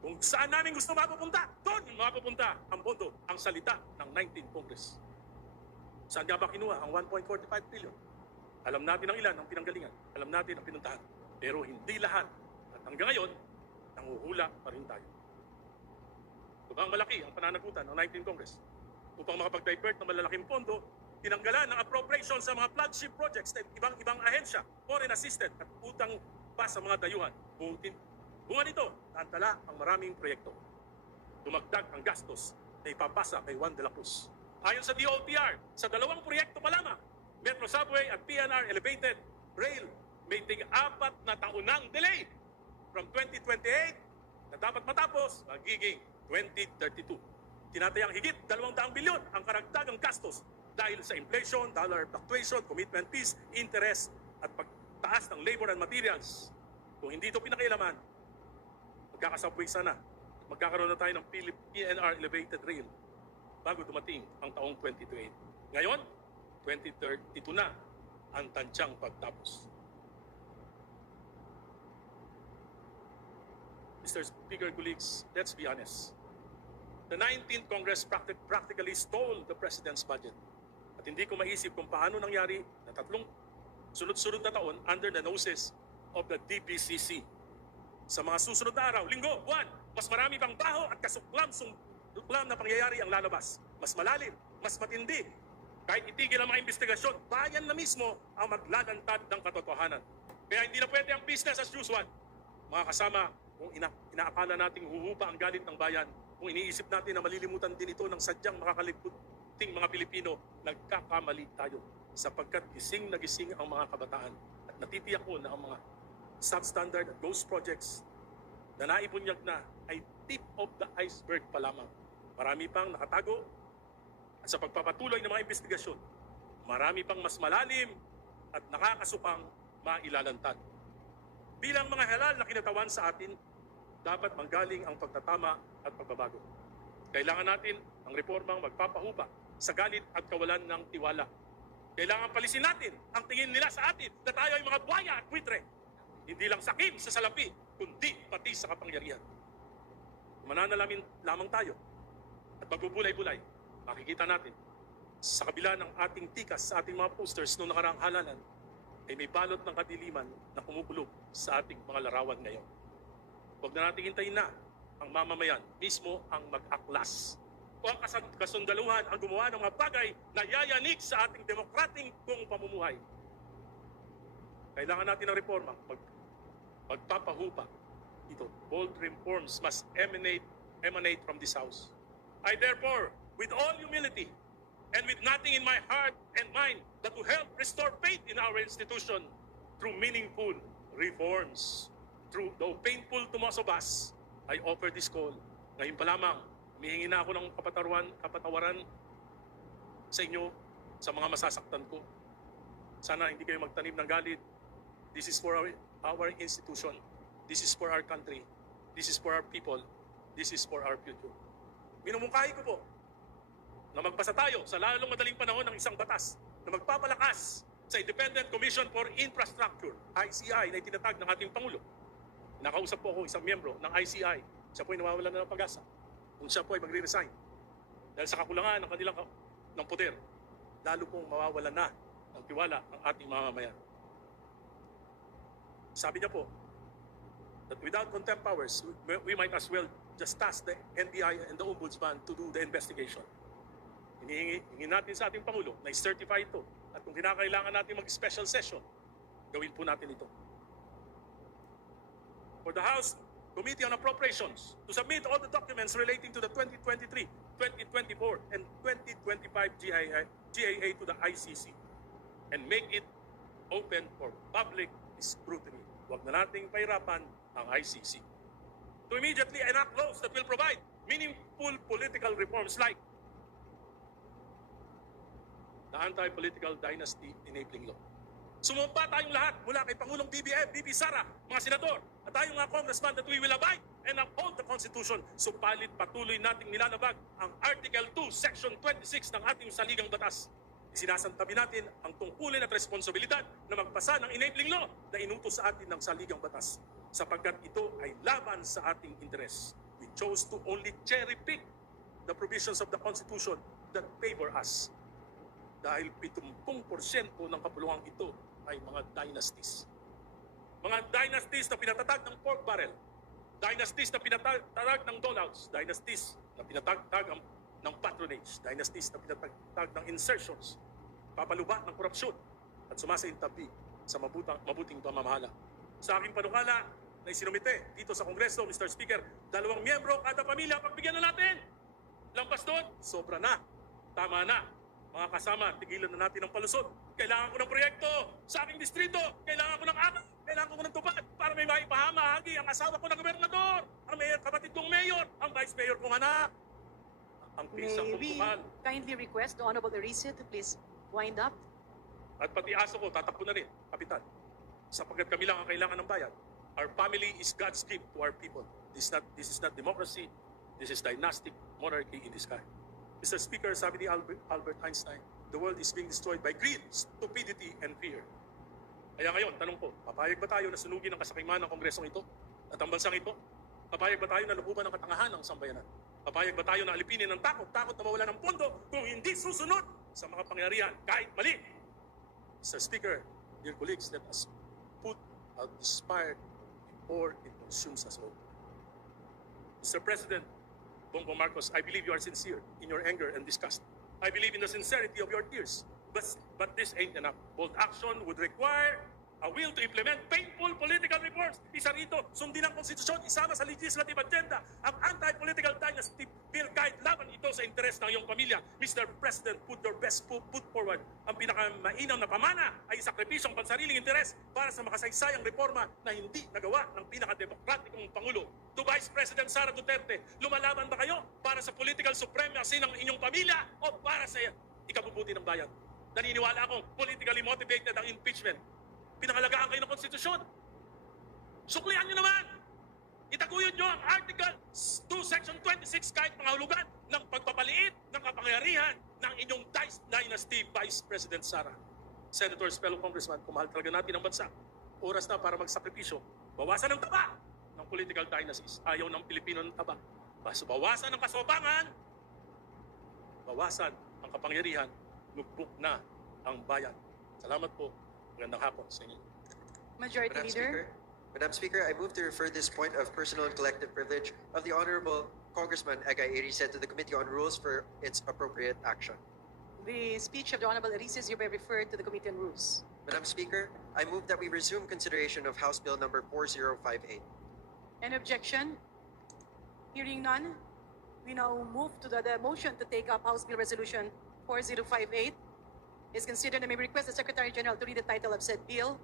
Kung saan namin gusto mapupunta, doon mapupunta ang bondo, ang salita ng 19th Congress. Saan nga ba kinuha ang 1.45 trillion? Alam natin ang ilan ang pinanggalingan, alam natin ang pinuntahan, pero hindi lahat. At hanggang ngayon, nanguhula pa rin tayo. Tubang malaki ang pananagutan ng 19th Congress. Upang makapag-divert ng malalaking pondo, tinanggalan ng appropriation sa mga flagship projects na ibang ahensya, foreign assisted at utang pa sa mga dayuhan. Bunga nito, naantala ang maraming proyekto. Dumagdag ang gastos na ipapasa kay Juan de la Cruz. Ayon sa DOTR, sa dalawang proyekto pa lamang, Metro Subway at PNR Elevated Rail, may tig-4 na taonang delay from 2028 na dapat matapos magiging 2032. Tinatayang higit 200 bilyon ang karagdagang gastos dahil sa inflation, dollar fluctuation, commitment fees, interest at pagtaas ng labor and materials. Kung hindi ito pinakialaman, magkakasabway sana. Magkakaroon na tayo ng PNR Elevated Rail bago dumating ang taong 2028. Ngayon, 2032 na ang tansyang pagtapos. Mr. Speaker, colleagues, let's be honest. The 19th Congress practically stole the President's budget. At hindi ko maisip kung paano nangyari na 3 sunod-sunod na taon under the noses of the DBCC. Sa mga susunod na araw, linggo, buwan, mas marami pang baho at kasuklam na pangyayari ang lalabas. Mas malalim, mas matindi. Kahit itigil ang mga investigasyon, bayan na mismo ang maglalantad ng katotohanan. Kaya hindi na pwede ang business as usual. Mga kasama, kung inaakala nating huhupa ang galit ng bayan, kung iniisip natin na malilimutan din ito ng sadyang makakalimuting mga Pilipino, nagkakamali tayo sapagkat gising na gising ang mga kabataan. At natitiyak ko na ang mga substandard at ghost projects na naibunyag na ay tip of the iceberg pa lamang. Marami pang nakatago at sa pagpapatuloy ng mga investigasyon, marami pang mas malalim at nakakasupang mailalantad. Bilang mga halal na kinatawan sa atin, dapat manggaling ang pagtatama at pagbabago. Kailangan natin ang reformang magpapahupa sa galit at kawalan ng tiwala. Kailangan palisin natin ang tingin nila sa atin na tayo ay mga buhaya at buitre. Hindi lang sakim sa salapi, kundi pati sa kapangyarihan. Mananalamin lamang tayo at magbubulay-bulay. Makikita natin sa kabila ng ating tikas sa ating mga posters noong nakaraang halalan ay may balot ng kadiliman na kumubulog sa ating mga larawan ngayon. Huwag na natin hintayin na ang mamamayan mismo ang mag-aklas o ang kasundaluhan ang gumawa ng mga bagay na yayanig sa ating demokrating pamumuhay. Kailangan natin ng reforma, magpapahupa. Ito, bold reforms must emanate from this House. I therefore, with all humility and with nothing in my heart and mind but to help restore faith in our institution through meaningful reforms. Though painful to most of us, I offer this call. Ngayon pa lamang, humihingi na ako ng kapatawaran sa inyo sa mga masasaktan ko. Sana hindi kayo magtanim ng galit. This is for our institution. This is for our country. This is for our people. This is for our future. Minumungkahi ko po na magpasa tayo sa lalong madaling panahon ng isang batas na magpapalakas sa Independent Commission for Infrastructure, ICI, na itinatag ng ating Pangulo. Nakausap po ako isang miyembro ng ICI. Siya po ay nawawalan na ng pag-asa kung siya po ay magre-resign. Dahil sa kakulangan ng kanilang ng poder, lalo pong mawawalan na ng tiwala ang ating mamamayan. Sabi niya po, that without contempt powers, we might as well just task the NBI and the Ombudsman to do the investigation. Hinihingi natin sa ating Pangulo na i-certify ito. At kung kinakailangan natin mag-special session, gawin po natin ito. For the House Committee on Appropriations to submit all the documents relating to the 2023, 2024, and 2025 GAA to the ICC and make it open for public scrutiny. Huwag na nating pahirapan ang ICC. To immediately enact laws that will provide meaningful political reforms like the Anti-Political Dynasty Enabling Law. Sumumpa tayong lahat mula kay Pangulong BBM, BP Sara, mga senador, at tayong mga congressman that we will abide and uphold the Constitution. Supalit patuloy nating nilalabag ang Article 2, Section 26 ng ating saligang batas. Isinasantabi natin ang tungkulin at responsibilidad na magpasa ng enabling law na inutos sa atin ng saligang batas sapagkat ito ay laban sa ating interes. We chose to only cherry-pick the provisions of the Constitution that favor us. Dahil 70% ng kapuluang ito ay mga dynasties. Mga dynasties na pinatatag ng pork barrel, dynasties na pinatatag ng dollhouse, dynasties na pinatatag ng patronage, dynasties na pinatatag ng insertions, papaluba ng korupsyon, at sumasaintabi sa mabuting pamamahala. Sa aking panukala na isinumite dito sa Kongreso, Mr. Speaker, 2 miyembro kada pamilya, pagbigyan na natin. Lampas doon, sobra na. Tama na. Mga kasama, tigilan na natin ang palusot. Kailangan ko ng proyekto sa aking distrito. Kailangan ko ng anak. Kailangan ko ng tupad para may maipahamahagi ang asawa ko na gobernador, ang kapatid kong mayor, ang vice mayor kong anak. Ang pisang May we kumpukan. kindly request the Honorable Erice to please wind up? At pati aso ko, tatakbo na rin, kapitan. Sapagkat kami lang ang kailangan ng bayan. Our family is God's gift to our people. This is not democracy. This is dynastic monarchy in the sky. Mr. Speaker, sabi ni Albert Einstein, the world is being destroyed by greed, stupidity, and fear. Kaya ngayon, tanong ko, papayag ba tayo na sunugin ang kasakiman ng Kongresong ito at ang bansang ito? Papayag ba tayo na lububan ng katangahan ng sambayanan? Papayag ba tayo na alipinin ng takot na mawala ng pondo kung hindi susunod sa mga pangyarihan kahit mali? Mr. Speaker, dear colleagues, let us put out this fire before it consumes us all. Mr. President, Bongbong Marcos, I believe you are sincere in your anger and disgust. I believe in the sincerity of your tears. But this ain't enough. Bold action would require a will to implement painful political reforms. Isa rito, sundin ang konstitusyon, isama sa legislative agenda ang anti-political dynasty bill kahit laban ito sa interes ng iyong pamilya. Mr. President, put your best foot forward. Ang pinakamainaw na pamana ay sakripisyong pansariling interes para sa makasaysayang reforma na hindi nagawa ng pinakademokratikong Pangulo. To Vice President Sara Duterte, lumalaban ba kayo para sa political supremacy ng inyong pamilya o para sa ikabubuti ng bayan? Naniniwala akong politically motivated ang impeachment. Pinangalagaan kayo ng konstitusyon. Suklian nyo naman. Itaguyod nyo ang Article 2, Section 26 kahit pangahulugan ng pagpapaliit ng kapangyarihan ng inyong dynasty Vice President Sara. Senators, fellow congressman, kung mahal talaga natin ang bansa, oras na para magsakripisyo. Bawasan ang taba ng political dynasties. Ayaw ng Pilipino ng taba. Bawasan ang kasobangan. Bawasan ang kapangyarihan. Lugbok na ang bayan. Salamat po. Magandang hapon sa inyo. Majority Leader. Madam Speaker, I move to refer this point of personal and collective privilege of the Honorable Congressman Egay Erice to the Committee on Rules for its appropriate action. The speech of the Honorable Erice is hereby referred to the Committee on Rules. Madam Speaker, I move that we resume consideration of House Bill number 4058. Any objection? Hearing none, we now move to the motion to take up House Bill Resolution 4058. Is considered and may request the Secretary General to read the title of said bill.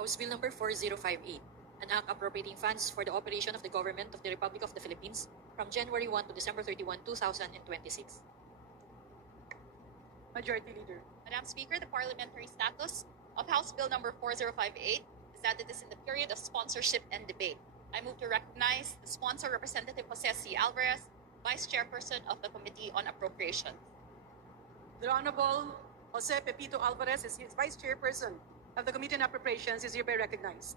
House Bill number 4058, an act appropriating funds for the operation of the government of the Republic of the Philippines from January 1 to December 31, 2026. Majority Leader. Madam Speaker, the parliamentary status of House Bill number 4058 is that it is in the period of sponsorship and debate. I move to recognize the sponsor, Representative Jose C. Alvarez, Vice Chairperson of the Committee on Appropriations. The Honorable Jose Pepito Alvarez is his Vice Chairperson of the Committee on Appropriations is hereby recognized.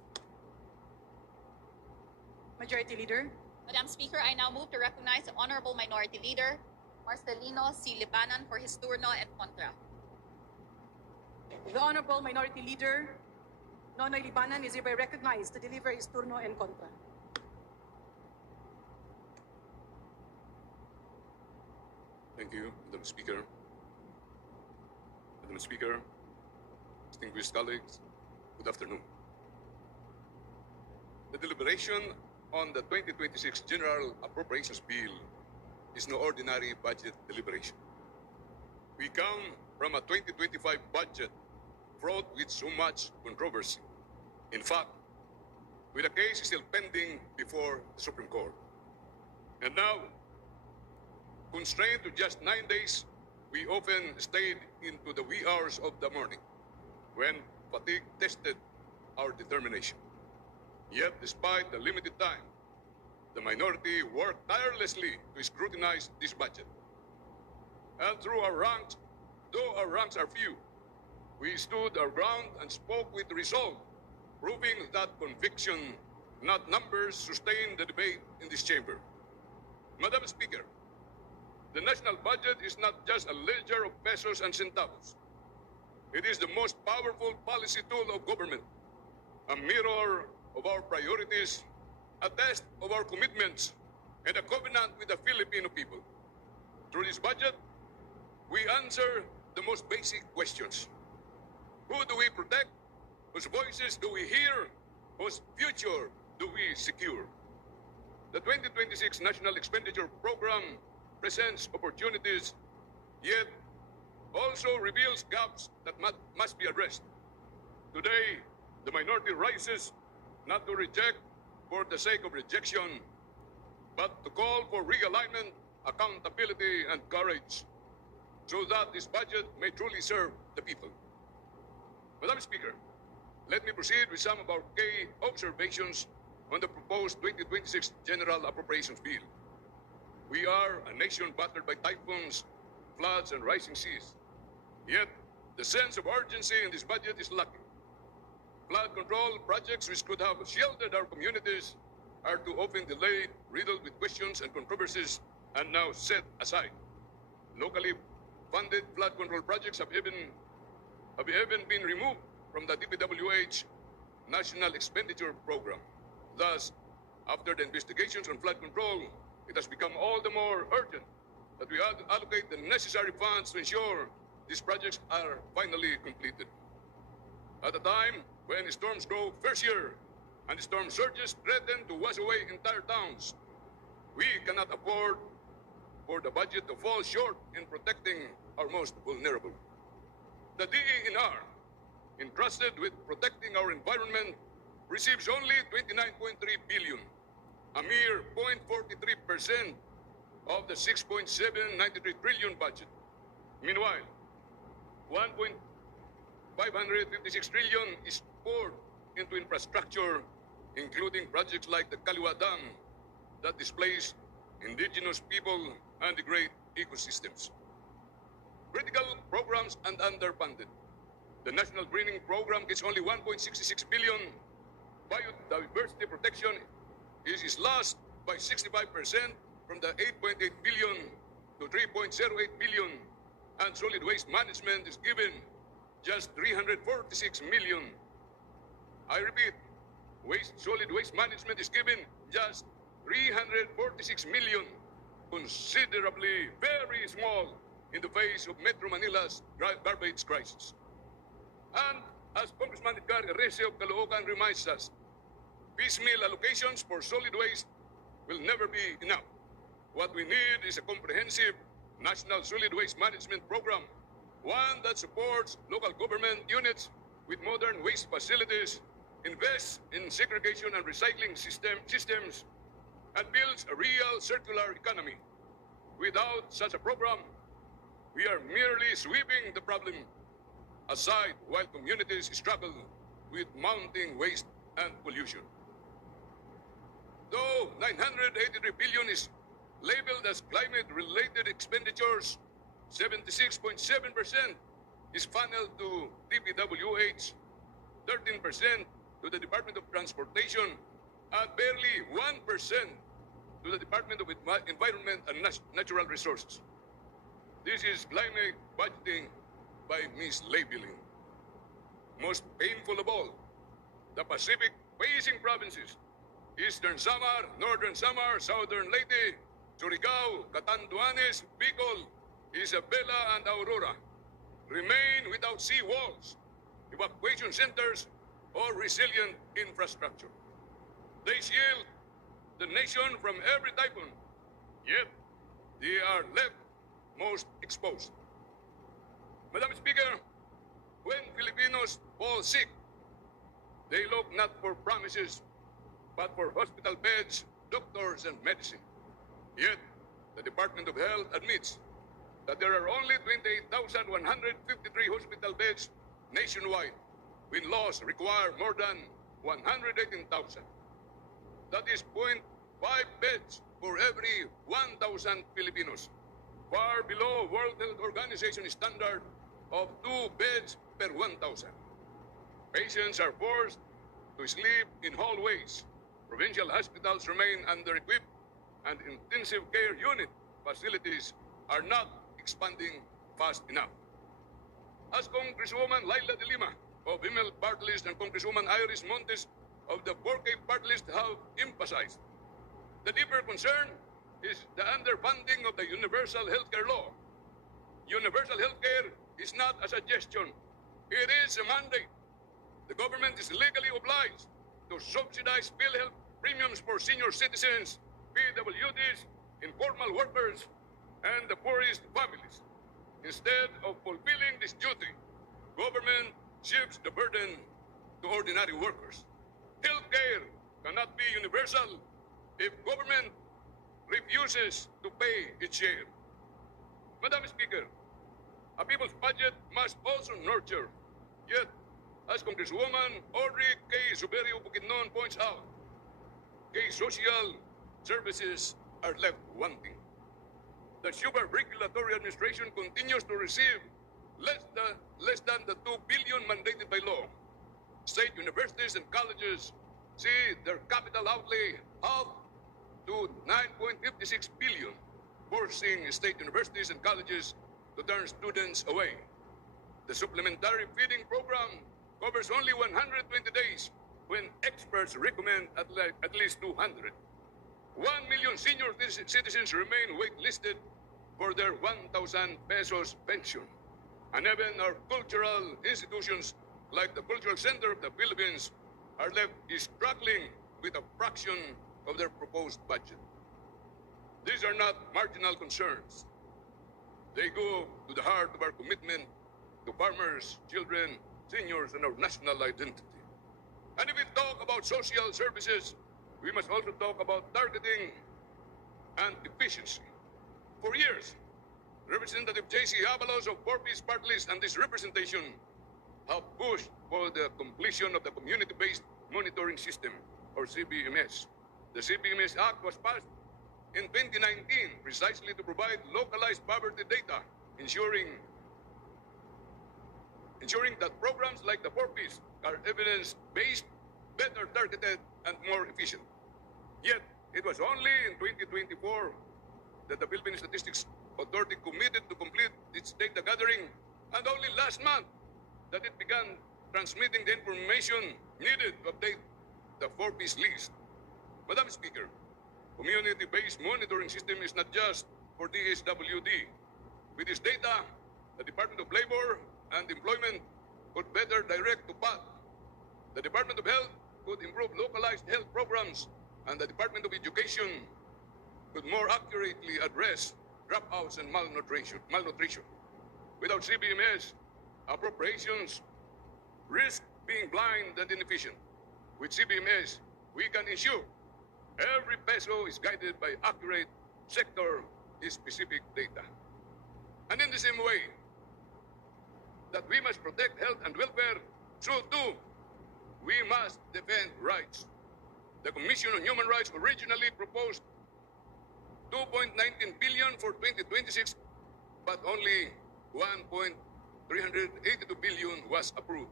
Majority Leader. Madam Speaker, I now move to recognize the Honorable Minority Leader, Marcelino C. Libanan, for his turno and contra. The Honorable Minority Leader, Nonoy Libanan, is hereby recognized to deliver his turno and contra. Thank you, Madam Speaker. Madam Speaker, distinguished colleagues, good afternoon. The deliberation on the 2026 General Appropriations Bill is no ordinary budget deliberation. We come from a 2025 budget fraught with so much controversy. In fact, with a case still pending before the Supreme Court. And now, constrained to just 9 days, we often stayed into the wee hours of the morning when fatigue tested our determination. Yet, despite the limited time, the minority worked tirelessly to scrutinize this budget. And through our ranks, though our ranks are few, we stood our ground and spoke with resolve, proving that conviction, not numbers, sustained the debate in this chamber. Madam Speaker, the national budget is not just a ledger of pesos and centavos. It is the most powerful policy tool of government, a mirror of our priorities, a test of our commitments, and a covenant with the Filipino people. Through this budget, we answer the most basic questions. Who do we protect? Whose voices do we hear? Whose future do we secure? The 2026 National Expenditure Program presents opportunities, yet also reveals gaps that must be addressed. Today, the minority rises not to reject for the sake of rejection, but to call for realignment, accountability, and courage, so that this budget may truly serve the people. Madam Speaker, let me proceed with some of our key observations on the proposed 2026 General Appropriations Bill. We are a nation battered by typhoons, floods, and rising seas. Yet, the sense of urgency in this budget is lacking. Flood control projects which could have shielded our communities are too often delayed, riddled with questions and controversies, and now set aside. Locally funded flood control projects have even been removed from the DPWH National Expenditure Program. Thus, after the investigations on flood control, it has become all the more urgent that we allocate the necessary funds to ensure these projects are finally completed. At a time when storms grow fiercer and storm surges threaten to wash away entire towns, we cannot afford for the budget to fall short in protecting our most vulnerable. The DENR, entrusted with protecting our environment, receives only 29.3 billion, a mere 0.43% of the 6.793 trillion budget. Meanwhile, 1.556 trillion is poured into infrastructure, including projects like the Kaliwa Dam that displace indigenous people and degrade ecosystems. Critical programs and underfunded. The National Greening Program gets only 1.66 billion. Biodiversity protection is lost by 65% from the 8.8 billion to 3.08 billion, and solid waste management is given just 346 million. I repeat, solid waste management is given just 346 million, considerably very small in the face of Metro Manila's garbage crisis. And as Congressman Edgar Erese of Caloocan reminds us, piecemeal allocations for solid waste will never be enough. What we need is a comprehensive national solid waste management program, one that supports local government units with modern waste facilities, invests in segregation and recycling systems, and builds a real circular economy. Without such a program, we are merely sweeping the problem aside while communities struggle with mounting waste and pollution. Though 983 billion is labeled as climate-related expenditures, 76.7% is funneled to DPWH, 13% to the Department of Transportation, and barely 1% to the Department of Environment and Natural Resources. This is climate budgeting by mislabeling. Most painful of all, the Pacific facing provinces, Eastern Samar, Northern Samar, Southern Leyte, Surigao, Catanduanes, Bicol, Isabela, and Aurora remain without sea walls, evacuation centers, or resilient infrastructure. They shield the nation from every typhoon, yet they are left most exposed. Madam Speaker, when Filipinos fall sick, they look not for promises, but for hospital beds, doctors, and medicine. Yet, the Department of Health admits that there are only 28,153 hospital beds nationwide, when laws require more than 118,000. That is 0.5 beds for every 1,000 Filipinos, far below World Health Organization standard of 2 beds per 1,000. Patients are forced to sleep in hallways. Provincial hospitals remain under-equipped, and intensive care unit facilities are not expanding fast enough. As Congresswoman Laila de Lima of Female Party List and Congresswoman Iris Montes of the 4K Party List have emphasized, the deeper concern is the underfunding of the Universal Healthcare Law. Universal healthcare is not a suggestion, it is a mandate. The government is legally obliged to subsidize PhilHealth premiums for senior citizens, PWDs, informal workers, and the poorest families. Instead of fulfilling this duty, government shifts the burden to ordinary workers. Healthcare cannot be universal if government refuses to pay its share. Madam Speaker, a people's budget must also nurture. Yet, as Congresswoman Audrey K. Suberio Bukidnon points out, social services are left wanting. The Sugar Regulatory Administration continues to receive less than the 2 billion mandated by law. State universities and colleges see their capital outlay halved to 9.56 billion, forcing state universities and colleges to turn students away. The supplementary feeding program covers only 120 days when experts recommend at least 200. 1 million senior citizens remain waitlisted for their 1,000 pesos pension. And even our cultural institutions like the Cultural Center of the Philippines are left struggling with a fraction of their proposed budget. These are not marginal concerns. They go to the heart of our commitment to farmers, children, seniors, and our national identity. And if we talk about social services, we must also talk about targeting and efficiency. For years, Representative J.C. Abalos of 4P's Party List and this representation have pushed for the completion of the Community-Based Monitoring System, or CBMS. The CBMS Act was passed in 2019 precisely to provide localized poverty data, ensuring that programs like the 4Ps are evidence-based, better targeted, and more efficient. Yet, it was only in 2024 that the Philippine Statistics Authority committed to complete its data gathering, and only last month that it began transmitting the information needed to update the 4Ps list. Madam Speaker, community-based monitoring system is not just for DSWD. With this data, the Department of Labor and Employment could better direct to PAT. The Department of Health could improve localized health programs, and the Department of Education could more accurately address dropouts and malnutrition. Without CBMS, appropriations risk being blind and inefficient. With CBMS, we can ensure every peso is guided by accurate sector-specific data. And in the same way that we must protect health and welfare, so too we must defend rights. The Commission on Human Rights originally proposed 2.19 billion for 2026, but only 1.382 billion was approved,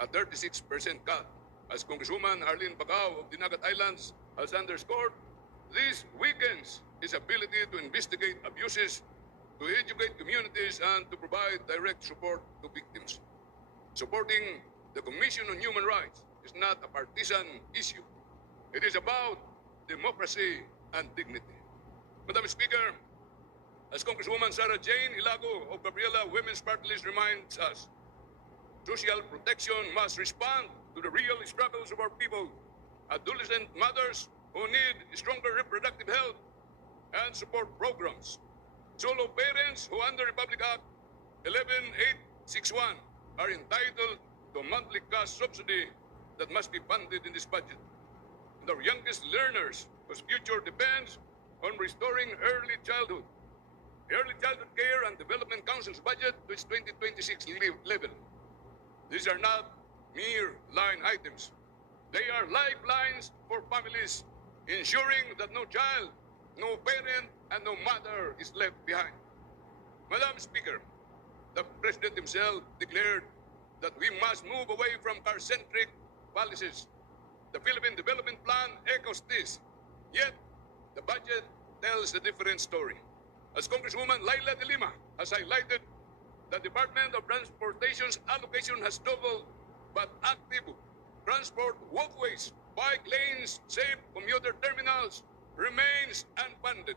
a 36% cut. As Congresswoman Arlene Bacau of Dinagat Islands has underscored, this weakens its ability to investigate abuses, to educate communities, and to provide direct support to victims. Supporting the Commission on Human Rights is not a partisan issue. It is about democracy and dignity. Madam Speaker, as Congresswoman Sarah Jane Ilago of Gabriela Women's Party List reminds us, social protection must respond to the real struggles of our people, adolescent mothers who need stronger reproductive health and support programs, solo parents who under Republic Act 11861 are entitled to a monthly cash subsidy that must be funded in this budget, and our youngest learners whose future depends on restoring early childhood. The Early Childhood Care and Development Council's budget to its 2026 level. These are not mere line items. They are lifelines for families, ensuring that no child, no parent, and no mother is left behind. Madam Speaker, the President himself declared that we must move away from car-centric policies. The Philippine Development Plan echoes this, yet the budget tells a different story. As Congresswoman Laila de Lima has highlighted, the Department of Transportation's allocation has doubled, but active transport walkways, bike lanes, safe commuter terminals remains unfunded.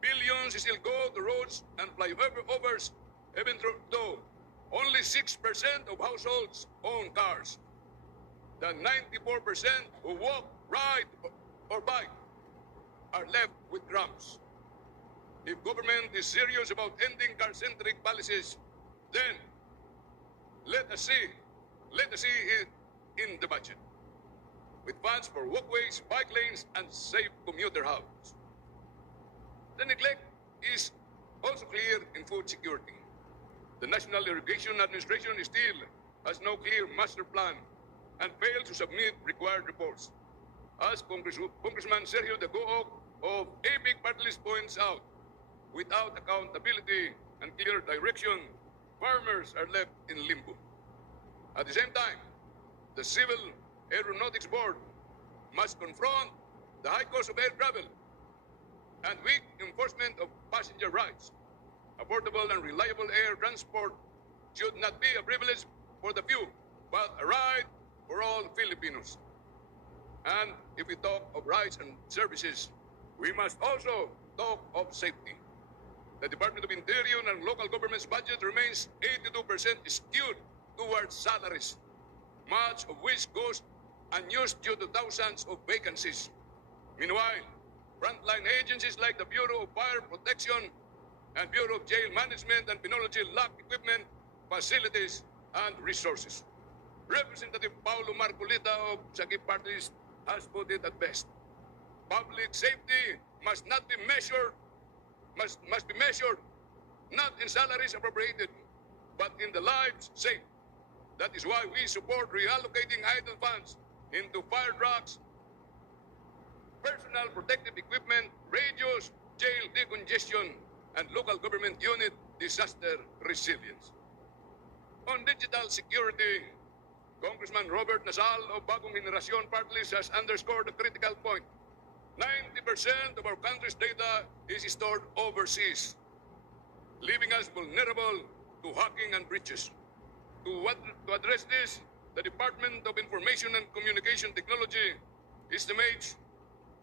Billions still go to roads and flyovers, even though only 6% of households own cars. The 94% who walk, ride, or bike are left with crumbs. If government is serious about ending car-centric policies, then let us see it in the budget, with funds for walkways, bike lanes, and safe commuter hubs. The neglect is also clear in food security. The National Irrigation Administration still has no clear master plan and fails to submit required reports. As Congressman Sergio de Goog of APIC Party List points out, without accountability and clear direction, farmers are left in limbo. At the same time, the Civil Aeronautics Board must confront the high cost of air travel and weak enforcement of passenger rights. Affordable and reliable air transport should not be a privilege for the few, but a right for all Filipinos. And if we talk of rights and services, we must also talk of safety. The Department of Interior and local government's budget remains 82% skewed towards salaries, much of which goes unused due to thousands of vacancies. Meanwhile, frontline agencies like the Bureau of Fire Protection and Bureau of Jail Management and Penology lack equipment, facilities, and resources. Representative Paulo Marcolita of Sagip Party List has put it at best. Public safety must be measured not in salaries appropriated, but in the lives saved. That is why we support reallocating idle funds into fire trucks, personal protective equipment, radios, jail decongestion, and local government unit disaster resilience. On digital security, Congressman Robert Nasal of Bagong Generacion Party List has underscored a critical point. 90% of our country's data is stored overseas, leaving us vulnerable to hacking and breaches. To address this, the Department of Information and Communication Technology estimates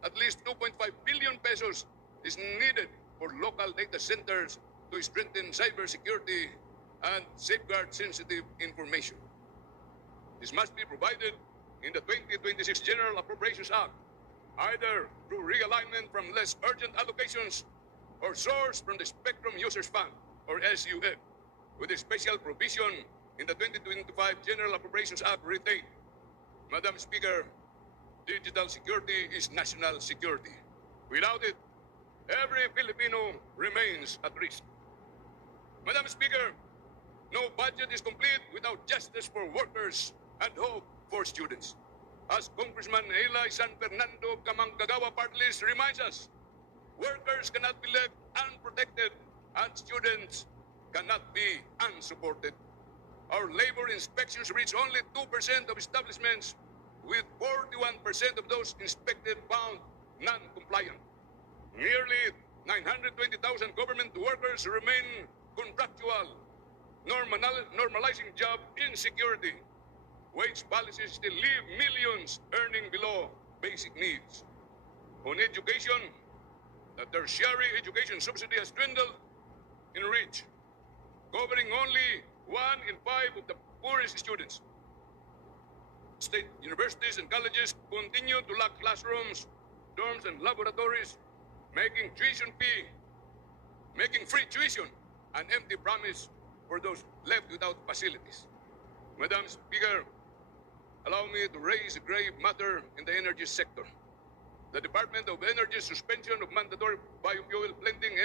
at least 2.5 billion pesos is needed for local data centers to strengthen cybersecurity and safeguard sensitive information. This must be provided in the 2026 General Appropriations Act, either through realignment from less urgent allocations or sourced from the Spectrum Users Fund, or SUF, with a special provision in the 2025 General Appropriations Act retained. Madam Speaker, digital security is national security. Without it, every Filipino remains at risk. Madam Speaker, no budget is complete without justice for workers and hope for students. As Congressman Eli San Fernando Kamangkagawa Party List reminds us, workers cannot be left unprotected and students cannot be unsupported. Our labor inspections reach only 2% of establishments, with 41% of those inspected found non-compliant. Nearly 920,000 government workers remain contractual, normalizing job insecurity. Wage policies still leave millions earning below basic needs. On education, the tertiary education subsidy has dwindled in reach, covering only 1 in 5 of the poorest students. State universities and colleges continue to lack classrooms, dorms, and laboratories, making free tuition an empty promise for those left without facilities. Madam Speaker, allow me to raise a grave matter in the energy sector. The Department of Energy's suspension of mandatory biofuel blending.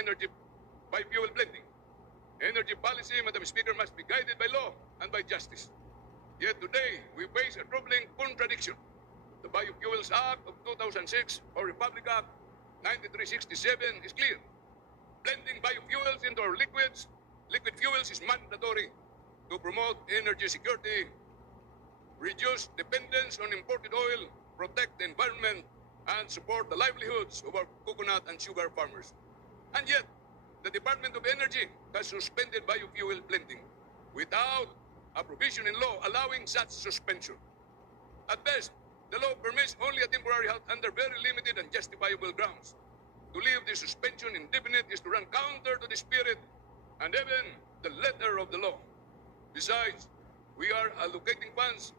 Energy policy, Madam Speaker, must be guided by law and by justice. Yet today, we face a troubling contradiction. The Biofuels Act of 2006, or Republic Act 9367, is clear. Blending biofuels into our liquid fuels is mandatory to promote energy security, reduce dependence on imported oil, protect the environment, and support the livelihoods of our coconut and sugar farmers. And yet, the Department of Energy has suspended biofuel blending without a provision in law allowing such suspension. At best, the law permits only a temporary halt under very limited and justifiable grounds. To leave the suspension indefinite is to run counter to the spirit and even the letter of the law. Besides, we are allocating funds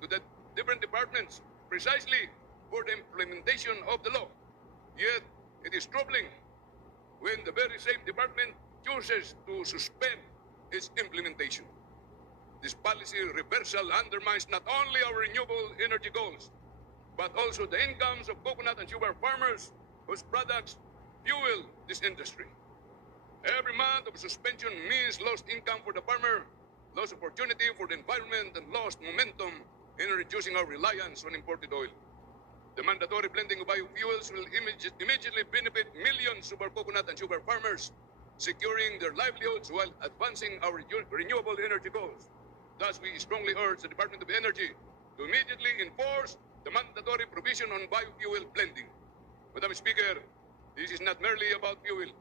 to the different departments precisely for the implementation of the law. Yet, it is troubling when the very same department chooses to suspend its implementation. This policy reversal undermines not only our renewable energy goals, but also the incomes of coconut and sugar farmers whose products fuel this industry. Every month of suspension means lost income for the farmer, lost opportunity for the environment, and lost momentum in reducing our reliance on imported oil. The mandatory blending of biofuels will immediately benefit millions of our coconut and sugar farmers, securing their livelihoods while advancing our renewable energy goals. Thus, we strongly urge the Department of Energy to immediately enforce the mandatory provision on biofuel blending. Madam Speaker, this is not merely about fuel.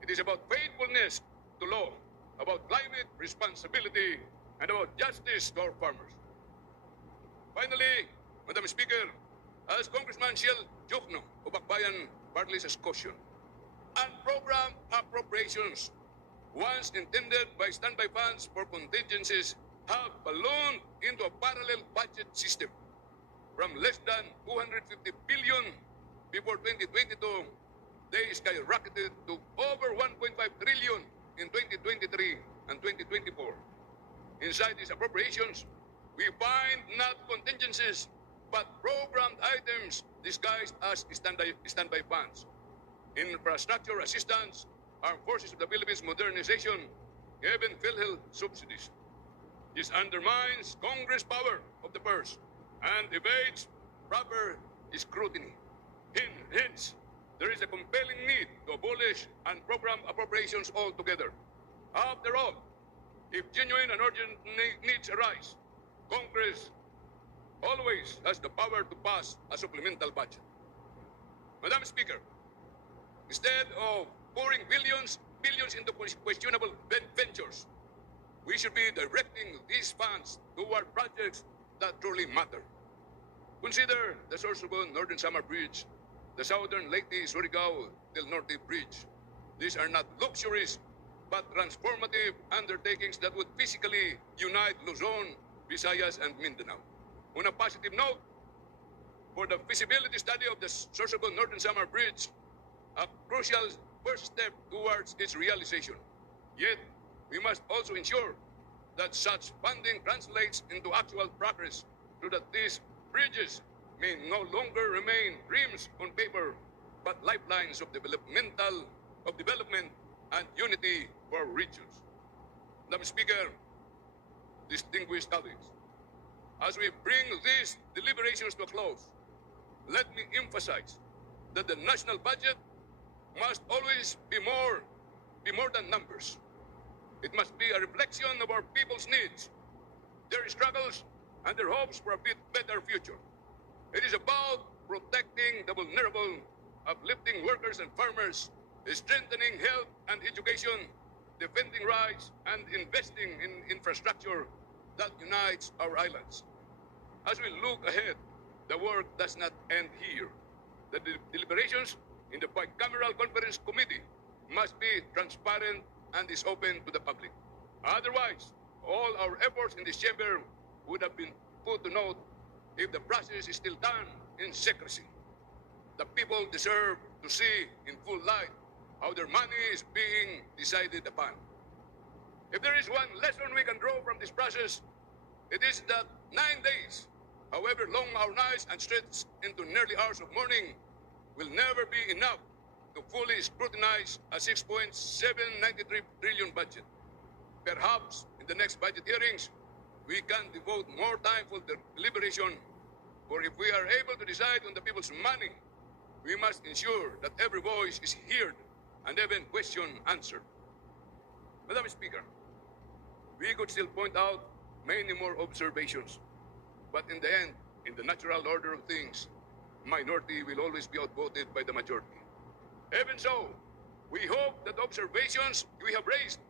It is about faithfulness to law, about climate responsibility, and about justice to our farmers. Finally, Madam Speaker, as Congressman Shell Jokno of Akbayan Party List has cautioned, unprogrammed appropriations, once intended by standby funds for contingencies, have ballooned into a parallel budget system. From less than 250 billion before 2022, they skyrocketed to over 1.5 trillion in 2023 and 2024. Inside these appropriations, we find not contingencies, but programmed items disguised as standby funds. Infrastructure assistance, Armed Forces of the Philippines modernization, even PhilHealth subsidies. This undermines Congress' power of the purse and evades proper scrutiny. Hence, there is a compelling need to abolish unprogrammed appropriations altogether. After all, if genuine and urgent needs arise, Congress always has the power to pass a supplemental budget. Madam Speaker, instead of pouring billions into questionable ventures, we should be directing these funds toward projects that truly matter. Consider the Sorsogon Northern Samar Bridge, the Southern Leyte Surigao del Norte Bridge. These are not luxuries, but transformative undertakings that would physically unite Luzon, Visayas, and Mindanao. On a positive note, for the feasibility study of the Sorsogon Northern Samar Bridge, a crucial first step towards its realization. Yet, we must also ensure that such funding translates into actual progress so that these bridges may no longer remain dreams on paper, but lifelines of development and unity for our regions. Madam Speaker, distinguished colleagues, as we bring these deliberations to a close, let me emphasize that the national budget must always be more than numbers. It must be a reflection of our people's needs, their struggles, and their hopes for a bit better future. It is about protecting the vulnerable, uplifting workers and farmers, strengthening health and education, defending rights, and investing in infrastructure that unites our islands. As we look ahead, the work does not end here. The deliberations in the Bicameral Conference Committee must be transparent and is open to the public. Otherwise, all our efforts in this chamber would have been put to naught if the process is still done in secrecy. The people deserve to see in full light how their money is being decided upon. If there is one lesson we can draw from this process, it is that 9 days, however long our nights and stretched into nearly hours of morning, will never be enough to fully scrutinize a 6.793 trillion budget. Perhaps in the next budget hearings, we can devote more time for the deliberation, for if we are able to decide on the people's money, we must ensure that every voice is heard and every question answered. Madam Speaker, we could still point out many more observations, but in the end, in the natural order of things, minority will always be outvoted by the majority. Even so, we hope that the observations we have raised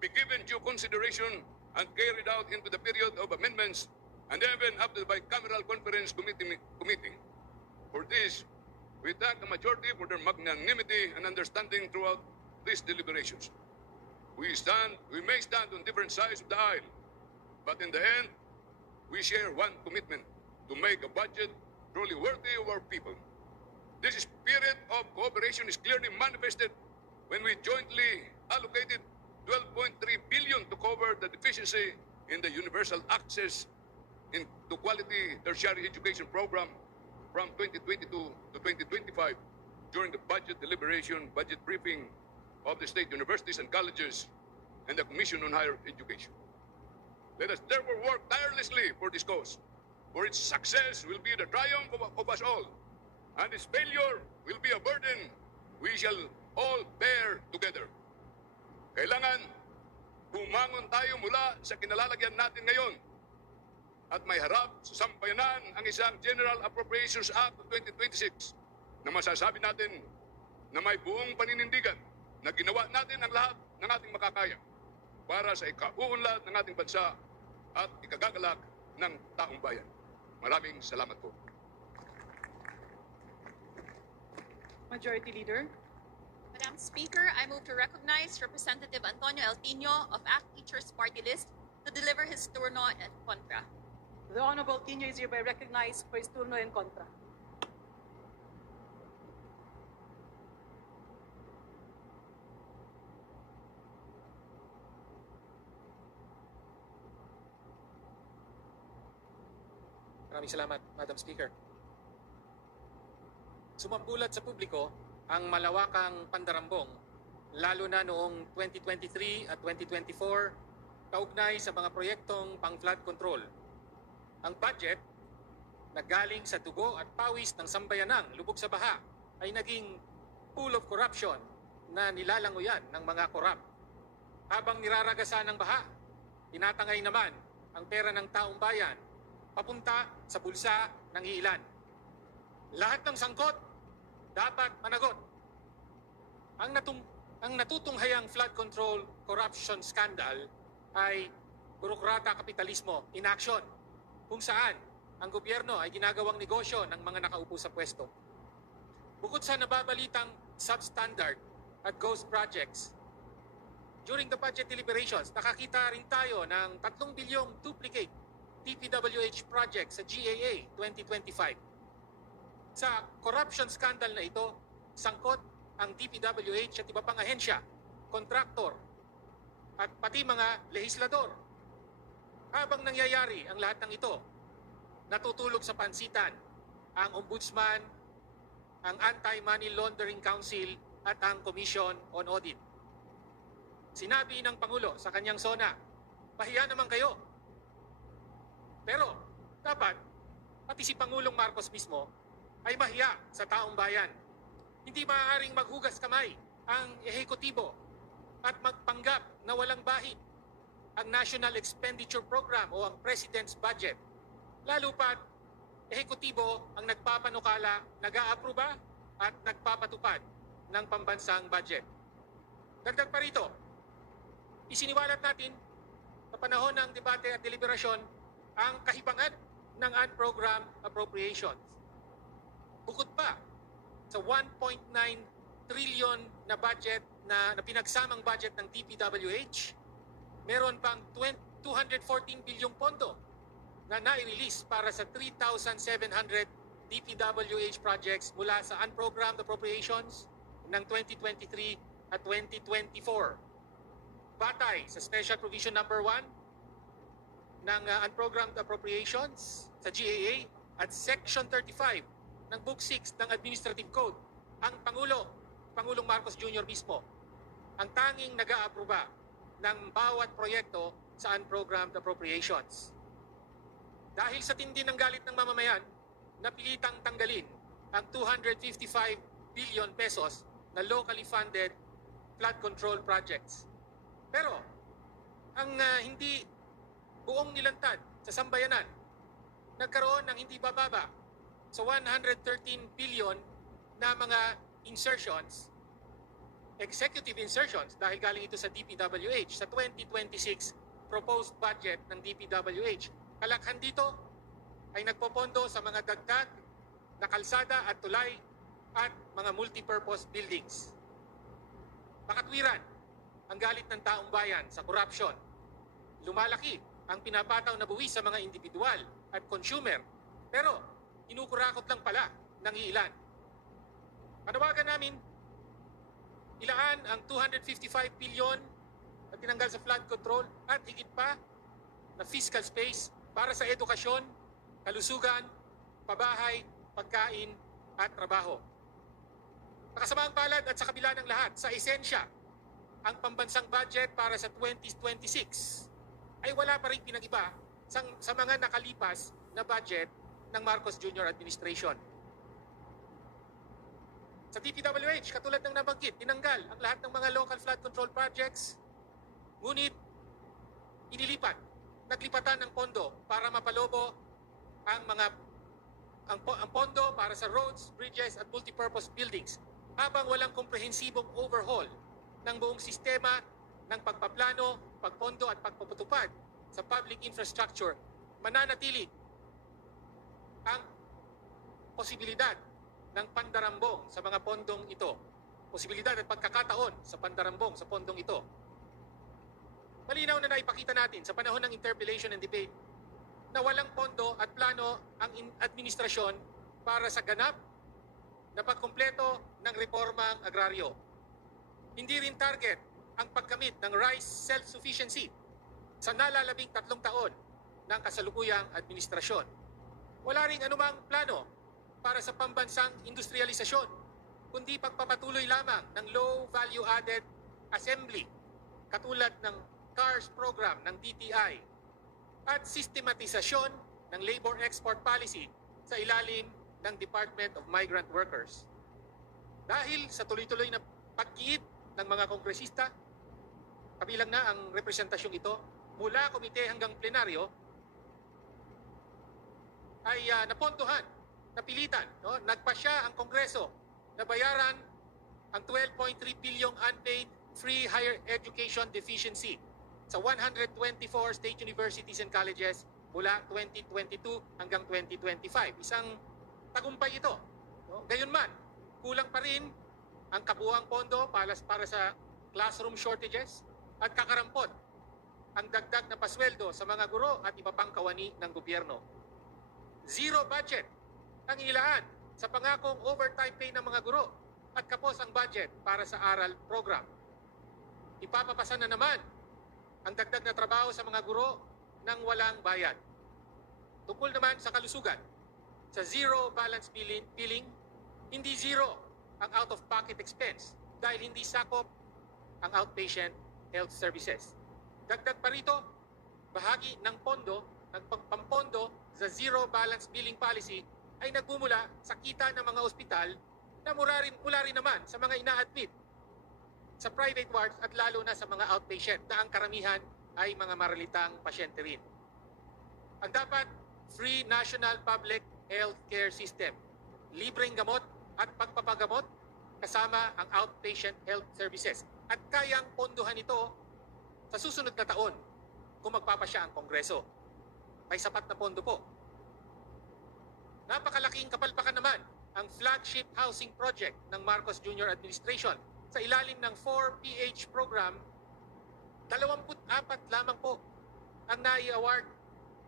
be given due consideration and carried out into the period of amendments and even up to the Bicameral Conference Committee. For this, we thank the majority for their magnanimity and understanding throughout these deliberations. We may stand on different sides of the aisle, but in the end, we share one commitment to make a budget truly worthy of our people. This spirit of cooperation is clearly manifested when we jointly allocated 12.3 billion to cover the deficiency in the universal access to quality tertiary education program from 2022 to 2025 during the budget briefing of the state universities and colleges and the Commission on Higher Education. Let us therefore work tirelessly for this cause, for its success will be the triumph of us all, and its failure will be a burden we shall all bear together. Kailangan bumangon tayo mula sa kinalalagyan natin ngayon at may harap sa sampayanan ang isang General Appropriations Act of 2026 na masasabi natin na may buong paninindigan na ginawa natin ang lahat ng ating makakaya para sa ikauunlad ng ating bansa at ikagagalak ng taong bayan. Maraming salamat po. Majority Leader. Madam Speaker, I move to recognize Representative Antonio El Tino of ACT Teachers Party List to deliver his turno en contra. The Honorable Tino is hereby recognized for his turno en contra. Maraming salamat, Madam Speaker. Sumambulat sa publiko ang malawakang pandarambong, lalo na noong 2023 at 2024, kaugnay sa mga proyektong pang-flood control. Ang budget na galing sa dugo at pawis ng sambayanang lubog sa baha ay naging pool of corruption na nilalanguyan ng mga korap. Habang niraragasan ng baha, tinatangay naman ang pera ng taong bayan papunta sa bulsa ng iilan. Lahat ng sangkot dapat managot. Ang natutunghayang flood control corruption scandal ay burokrata kapitalismo in action, kung saan ang gobyerno ay ginagawang negosyo ng mga nakaupo sa pwesto. Bukod sa nababalitang substandard at ghost projects, during the budget deliberations, nakakita rin tayo ng 3 bilyong duplicate DPWH project sa GAA 2025. Sa corruption scandal na ito, sangkot ang DPWH at iba pang ahensya, kontraktor, at pati mga lehislador. Habang nangyayari ang lahat ng ito, natutulog sa pansitan ang Ombudsman, ang Anti-Money Laundering Council at ang Commission on Audit. Sinabi ng Pangulo sa kanyang SONA, pahiya naman kayo. Pero dapat pati si Pangulong Marcos mismo ay mahiya sa taong bayan. Hindi maaaring maghugas kamay ang ehekutibo at magpanggap na walang bahid ang National Expenditure Program o ang President's Budget. Lalo pat ehekutibo ang nagpapanukala, nag-aaproba at nagpapatupad ng pambansang budget. Dagdag pa rito, isiniwalat natin sa panahon ng debate at deliberasyon ang kahibangan ng unprogrammed appropriations. Bukod pa sa 1.9 trillion na budget na pinagsamang budget ng DPWH, meron pang 214 bilyong pondo na nai-release para sa 3,700 DPWH projects mula sa unprogrammed appropriations ng 2023 at 2024. Batay sa Special Provision Number 1 ng unprogrammed appropriations sa GAA at Section 35 ng Book 6 ng Administrative Code, ang Pangulong Marcos Jr. mismo, ang tanging nag-aaproba ng bawat proyekto sa unprogrammed appropriations. Dahil sa tindi ng galit ng mamamayan, napilitang tanggalin ang 255 billion pesos na locally funded flood control projects. Pero, ang hindi buong nilantad sa sambayanan, nagkaroon ng hindi bababa sa 113 billion na mga insertions, executive insertions, dahil galing ito sa DPWH, sa 2026 proposed budget ng DPWH. Kalakhan dito ay nagpopondo sa mga dagdag na kalsada at tulay at mga multipurpose buildings. Makatwiran ang galit ng taong bayan sa corruption. Lumalaki ang pinapataw na buwis sa mga individual at consumer, pero inukurakot lang pala ng iilan. Panawagan namin, ilaan ang 255 billion na tinanggal sa flood control at higit pa na fiscal space para sa edukasyon, kalusugan, pabahay, pagkain at trabaho. Nakasamaang palad at sa kabila ng lahat, sa esensya, ang pambansang budget para sa 2026 ay wala pa rin pinag-iba sa mga nakalipas na budget ng Marcos Jr. administration. Sa DPWH, katulad ng nabanggit, tinanggal ang lahat ng mga local flood control projects, ngunit naglipatan ng pondo para mapalobo ang pondo para sa roads, bridges at multipurpose buildings, habang walang komprehensibong overhaul ng buong sistema ng pagpaplano, pagpondo at pagpapatupad sa public infrastructure. Mananatili ang posibilidad ng pandarambong sa mga pondong ito. Posibilidad at pagkakataon sa pandarambong sa pondong ito. Malinaw na naipakita natin sa panahon ng interpellation and debate na walang pondo at plano ang administrasyon para sa ganap na pagkumpleto ng reformang agraryo. Hindi rin target ang pagkamit ng rice self-sufficiency sa nalalabing 3 taon ng kasalukuyang administrasyon. Wala ring anumang plano para sa pambansang industrialisasyon, kundi pagpapatuloy lamang ng low value-added assembly katulad ng CARS program ng DTI at sistematisasyon ng labor export policy sa ilalim ng Department of Migrant Workers. Dahil sa tuloy-tuloy na pagkiit ng mga kongresista, kabilang na ang representasyong ito, mula komite hanggang plenaryo, ay napondohan, napilitan, nagpasya ang Kongreso na bayaran ang 12.3 bilyong unpaid free higher education deficiency sa 124 state universities and colleges mula 2022 hanggang 2025. Isang tagumpay ito. Gayunman, kulang pa rin ang kabuuang pondo para sa classroom shortages at kakarampot ang dagdag na pasweldo sa mga guro at iba pang kawani ng gobyerno. Zero budget ang ilaan sa pangakong overtime pay ng mga guro at kapos ang budget para sa aral program. Ipapapasa na naman ang dagdag na trabaho sa mga guro ng walang bayad. Tungkol naman sa kalusugan, sa zero balance billing, hindi zero ang out-of-pocket expense dahil hindi sakop ang outpatient health services. Dagdag pa rito, bahagi ng pondo, ng pampondo sa zero balance billing policy ay nagmumula sa kita ng mga ospital na mula rin naman sa mga ina-admit sa private wards at lalo na sa mga outpatient na ang karamihan ay mga maralitang pasyente rin. Ang dapat, free national public health care system. Libreng gamot at pagpapagamot kasama ang outpatient health services. At kayang pondohan ito sa susunod na taon kung magpapasya ang Kongreso. May sapat na pondo po. Napakalaking kapalpakan naman ang flagship housing project ng Marcos Jr. Administration. Sa ilalim ng 4PH program, 24 lamang po ang nai-award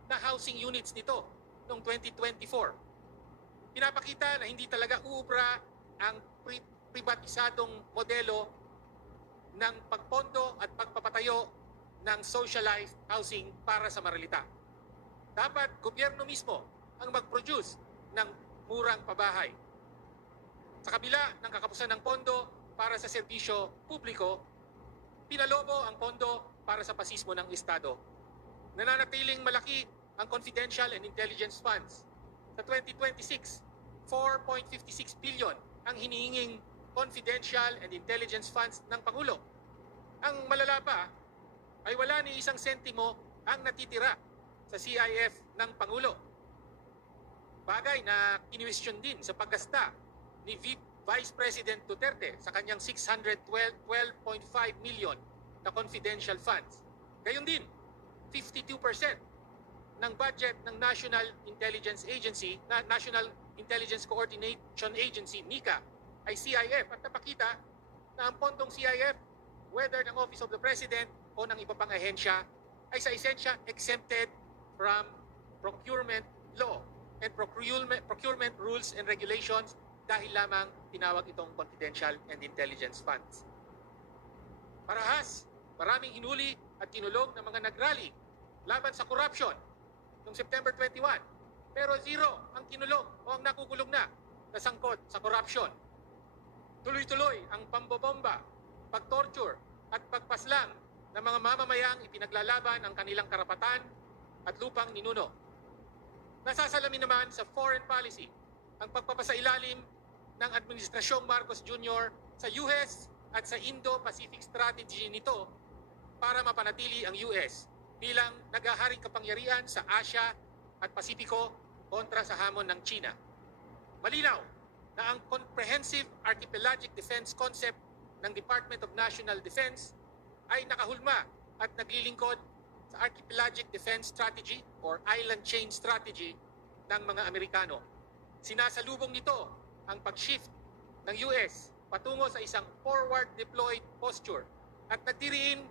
na housing units nito noong 2024. Pinapakita na hindi talaga uubra ang privatisadong modelo ng pagpondo at pagpapatayo ng socialized housing para sa maralita. Dapat gobyerno mismo ang mag-produce ng murang pabahay. Sa kabila ng kakapusan ng pondo para sa serbisyo publiko, pinalobo ang pondo para sa pasismo ng Estado. Nananatiling malaki ang confidential and intelligence funds. Sa 2026, 4.56 billion ang hinihinging confidential and intelligence funds ng Pangulo. Ang malala pa ay wala ni isang sentimo ang natitira sa CIF ng Pangulo. Bagay na kinuwestiyon din sa paggasta ni Vice President Duterte sa kanyang 612.5 million na confidential funds. Gayon din, 52% ng budget ng National Intelligence Agency, National Intelligence Coordination Agency, NICA, ay CIF. At napakita na ang pondong CIF, whether ng Office of the President o ng iba pang ahensya, ay sa esensya exempted from procurement law and procurement rules and regulations dahil lamang tinawag itong confidential and intelligence funds. Parahas, maraming hinuli at kinulong ng mga nagrally laban sa corruption noong September 21. Pero zero ang kinulong o ang nakukulong na sangkot sa corruption. Tuloy-tuloy ang pambobomba, pagtorture at pagpaslang ng mga mamamayang ipinaglalaban ang kanilang karapatan at lupang ninuno. Nasasalamin naman sa foreign policy ang pagpapasailalim ng Administrasyong Marcos Jr. sa US at sa Indo-Pacific strategy nito para mapanatili ang US bilang naghaharing kapangyarihan sa Asia at Pasipiko kontra sa hamon ng China. Malinaw na ang Comprehensive Archipelagic Defense Concept ng Department of National Defense ay nakahulma at naglilingkod sa Archipelagic Defense Strategy or Island Chain Strategy ng mga Amerikano. Sinasalubong nito ang pag-shift ng US patungo sa isang forward deployed posture at nagdiriin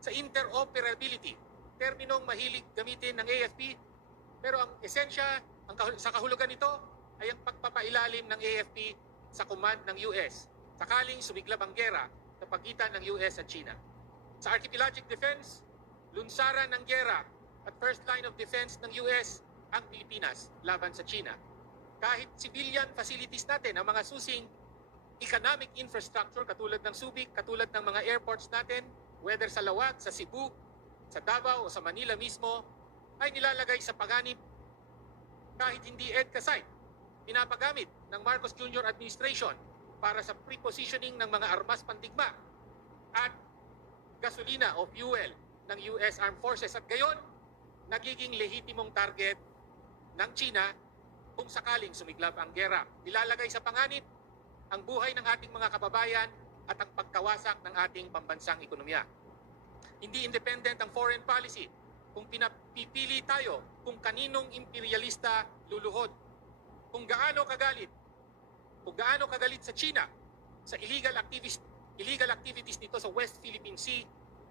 sa interoperability, terminong mahilig gamitin ng AFP, pero ang esensya sa kahulugan nito ay ang pagpapailalim ng AFP sa command ng US sakaling sumiglab ang gera sa pagitan ng US at China. Sa archipelagic defense, lunsaran ng gera at first line of defense ng US ang Pilipinas laban sa China. Kahit civilian facilities natin, ang mga susing economic infrastructure katulad ng Subic, katulad ng mga airports natin, whether sa Lawag, sa Cebu, sa Davao o sa Manila mismo, ay nilalagay sa panganib kahit hindi EDCA site. Pinapagamit ng Marcos Jr. Administration para sa prepositioning ng mga armas pandigma at gasolina o fuel ng US Armed Forces at gayon nagiging lehitimong target ng China kung sakaling sumiglab ang gera. Nilalagay sa panganib ang buhay ng ating mga kababayan at ang pagkawasak ng ating pambansang ekonomiya. Hindi independent ang foreign policy kung pinapipili tayo kung kaninong imperialista luluhod. Kung gaano kagalit sa China sa illegal activities nito sa West Philippine Sea,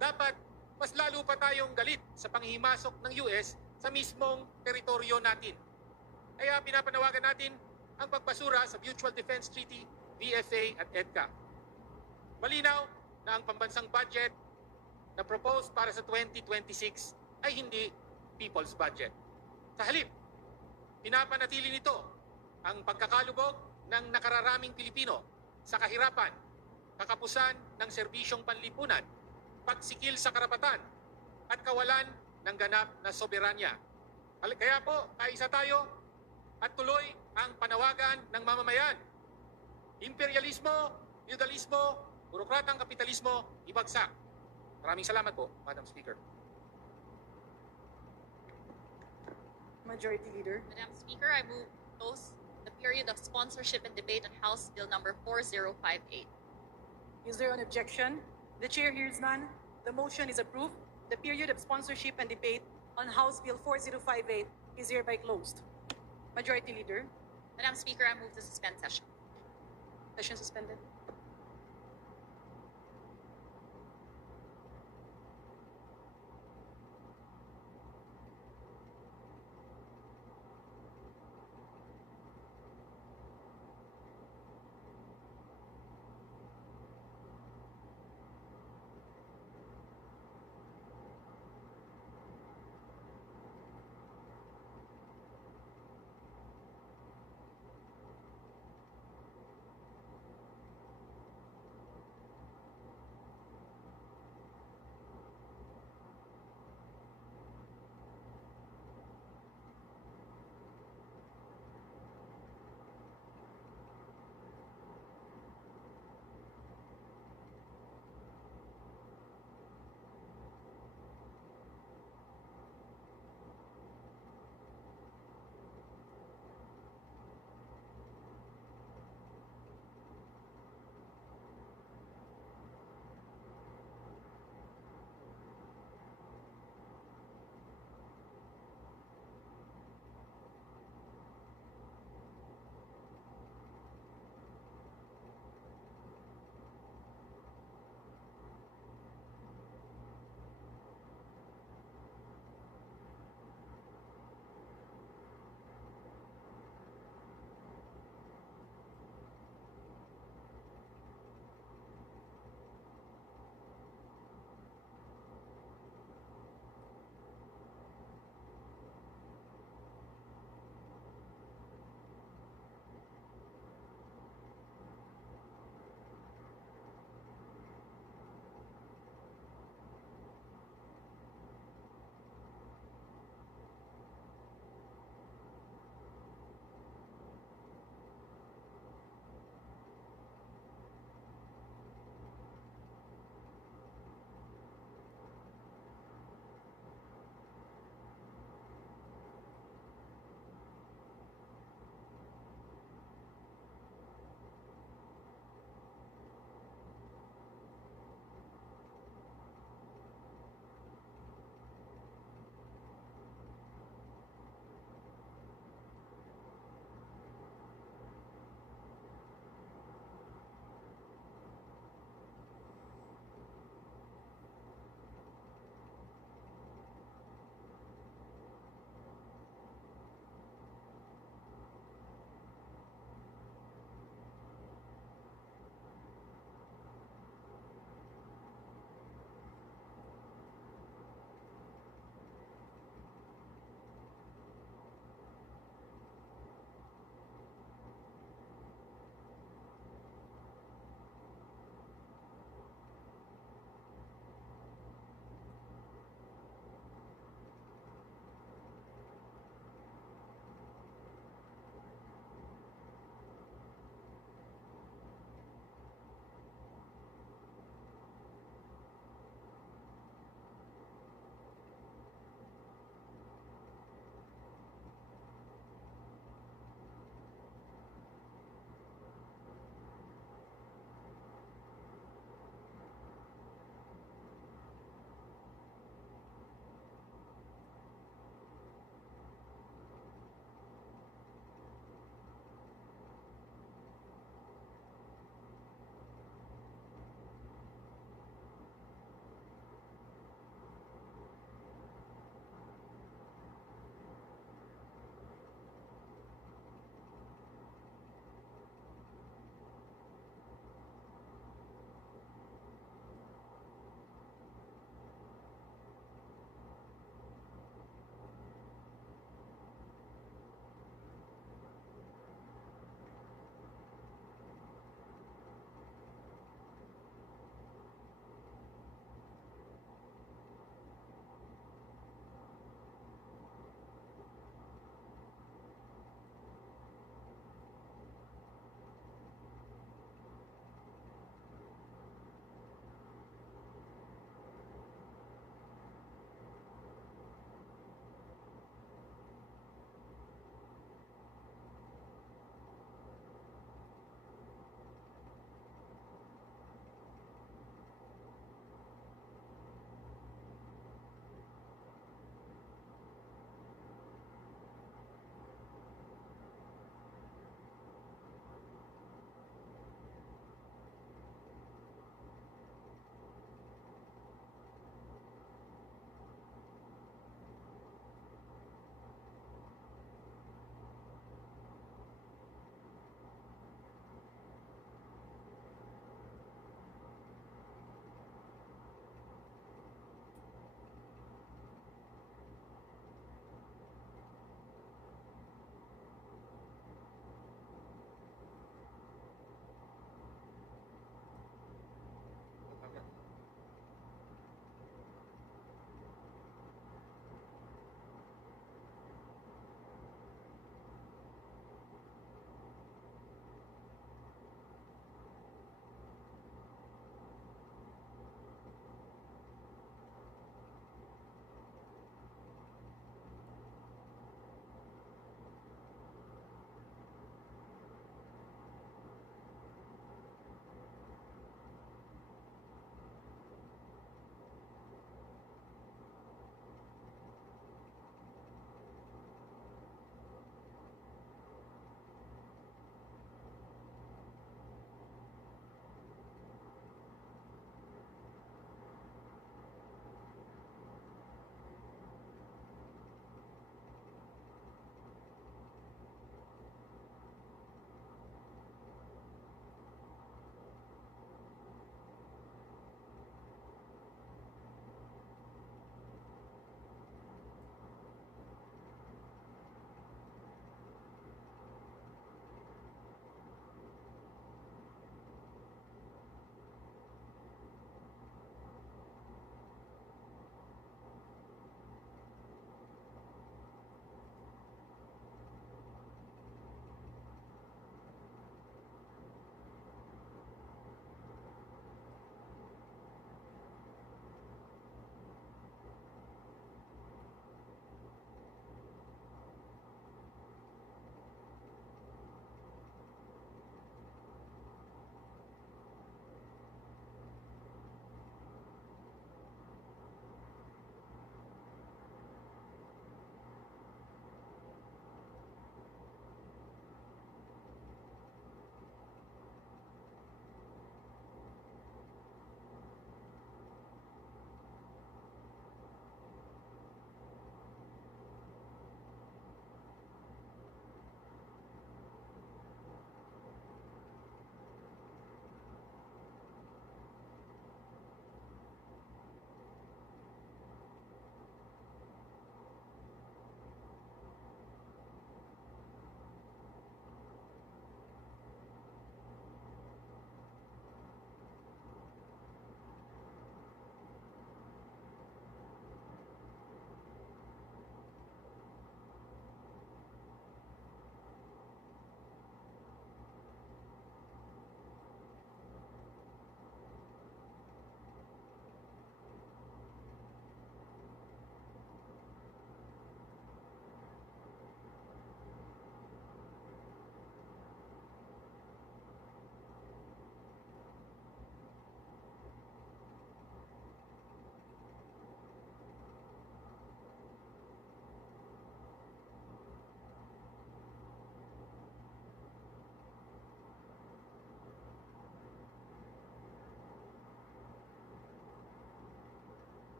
dapat mas lalo pa tayong galit sa panghihimasok ng US sa mismong teritoryo natin. Kaya pinapanawagan natin ang pagbasura sa Mutual Defense Treaty, VFA at EDCA. Malinaw na ang pambansang budget na proposed para sa 2026 ay hindi people's budget. Sa halip, pinapanatili nito ang pagkakalubog ng nakararaming Pilipino sa kahirapan, kakapusan ng serbisyong panlipunan, pagsikil sa karapatan, at kawalan ng ganap na soberanya. Kaya po, kaisa tayo at tuloy ang panawagan ng mamamayan. Imperialismo, feudalismo, burokratang kapitalismo, ibagsak. Maraming salamat po, Madam Speaker. Majority Leader. Madam Speaker, I move to close the period of sponsorship and debate on House Bill number 4058. Is there an objection? The chair hears none. The motion is approved. The period of sponsorship and debate on House Bill 4058 is hereby closed. Majority Leader. Madam Speaker, I move to suspend session. Session suspended.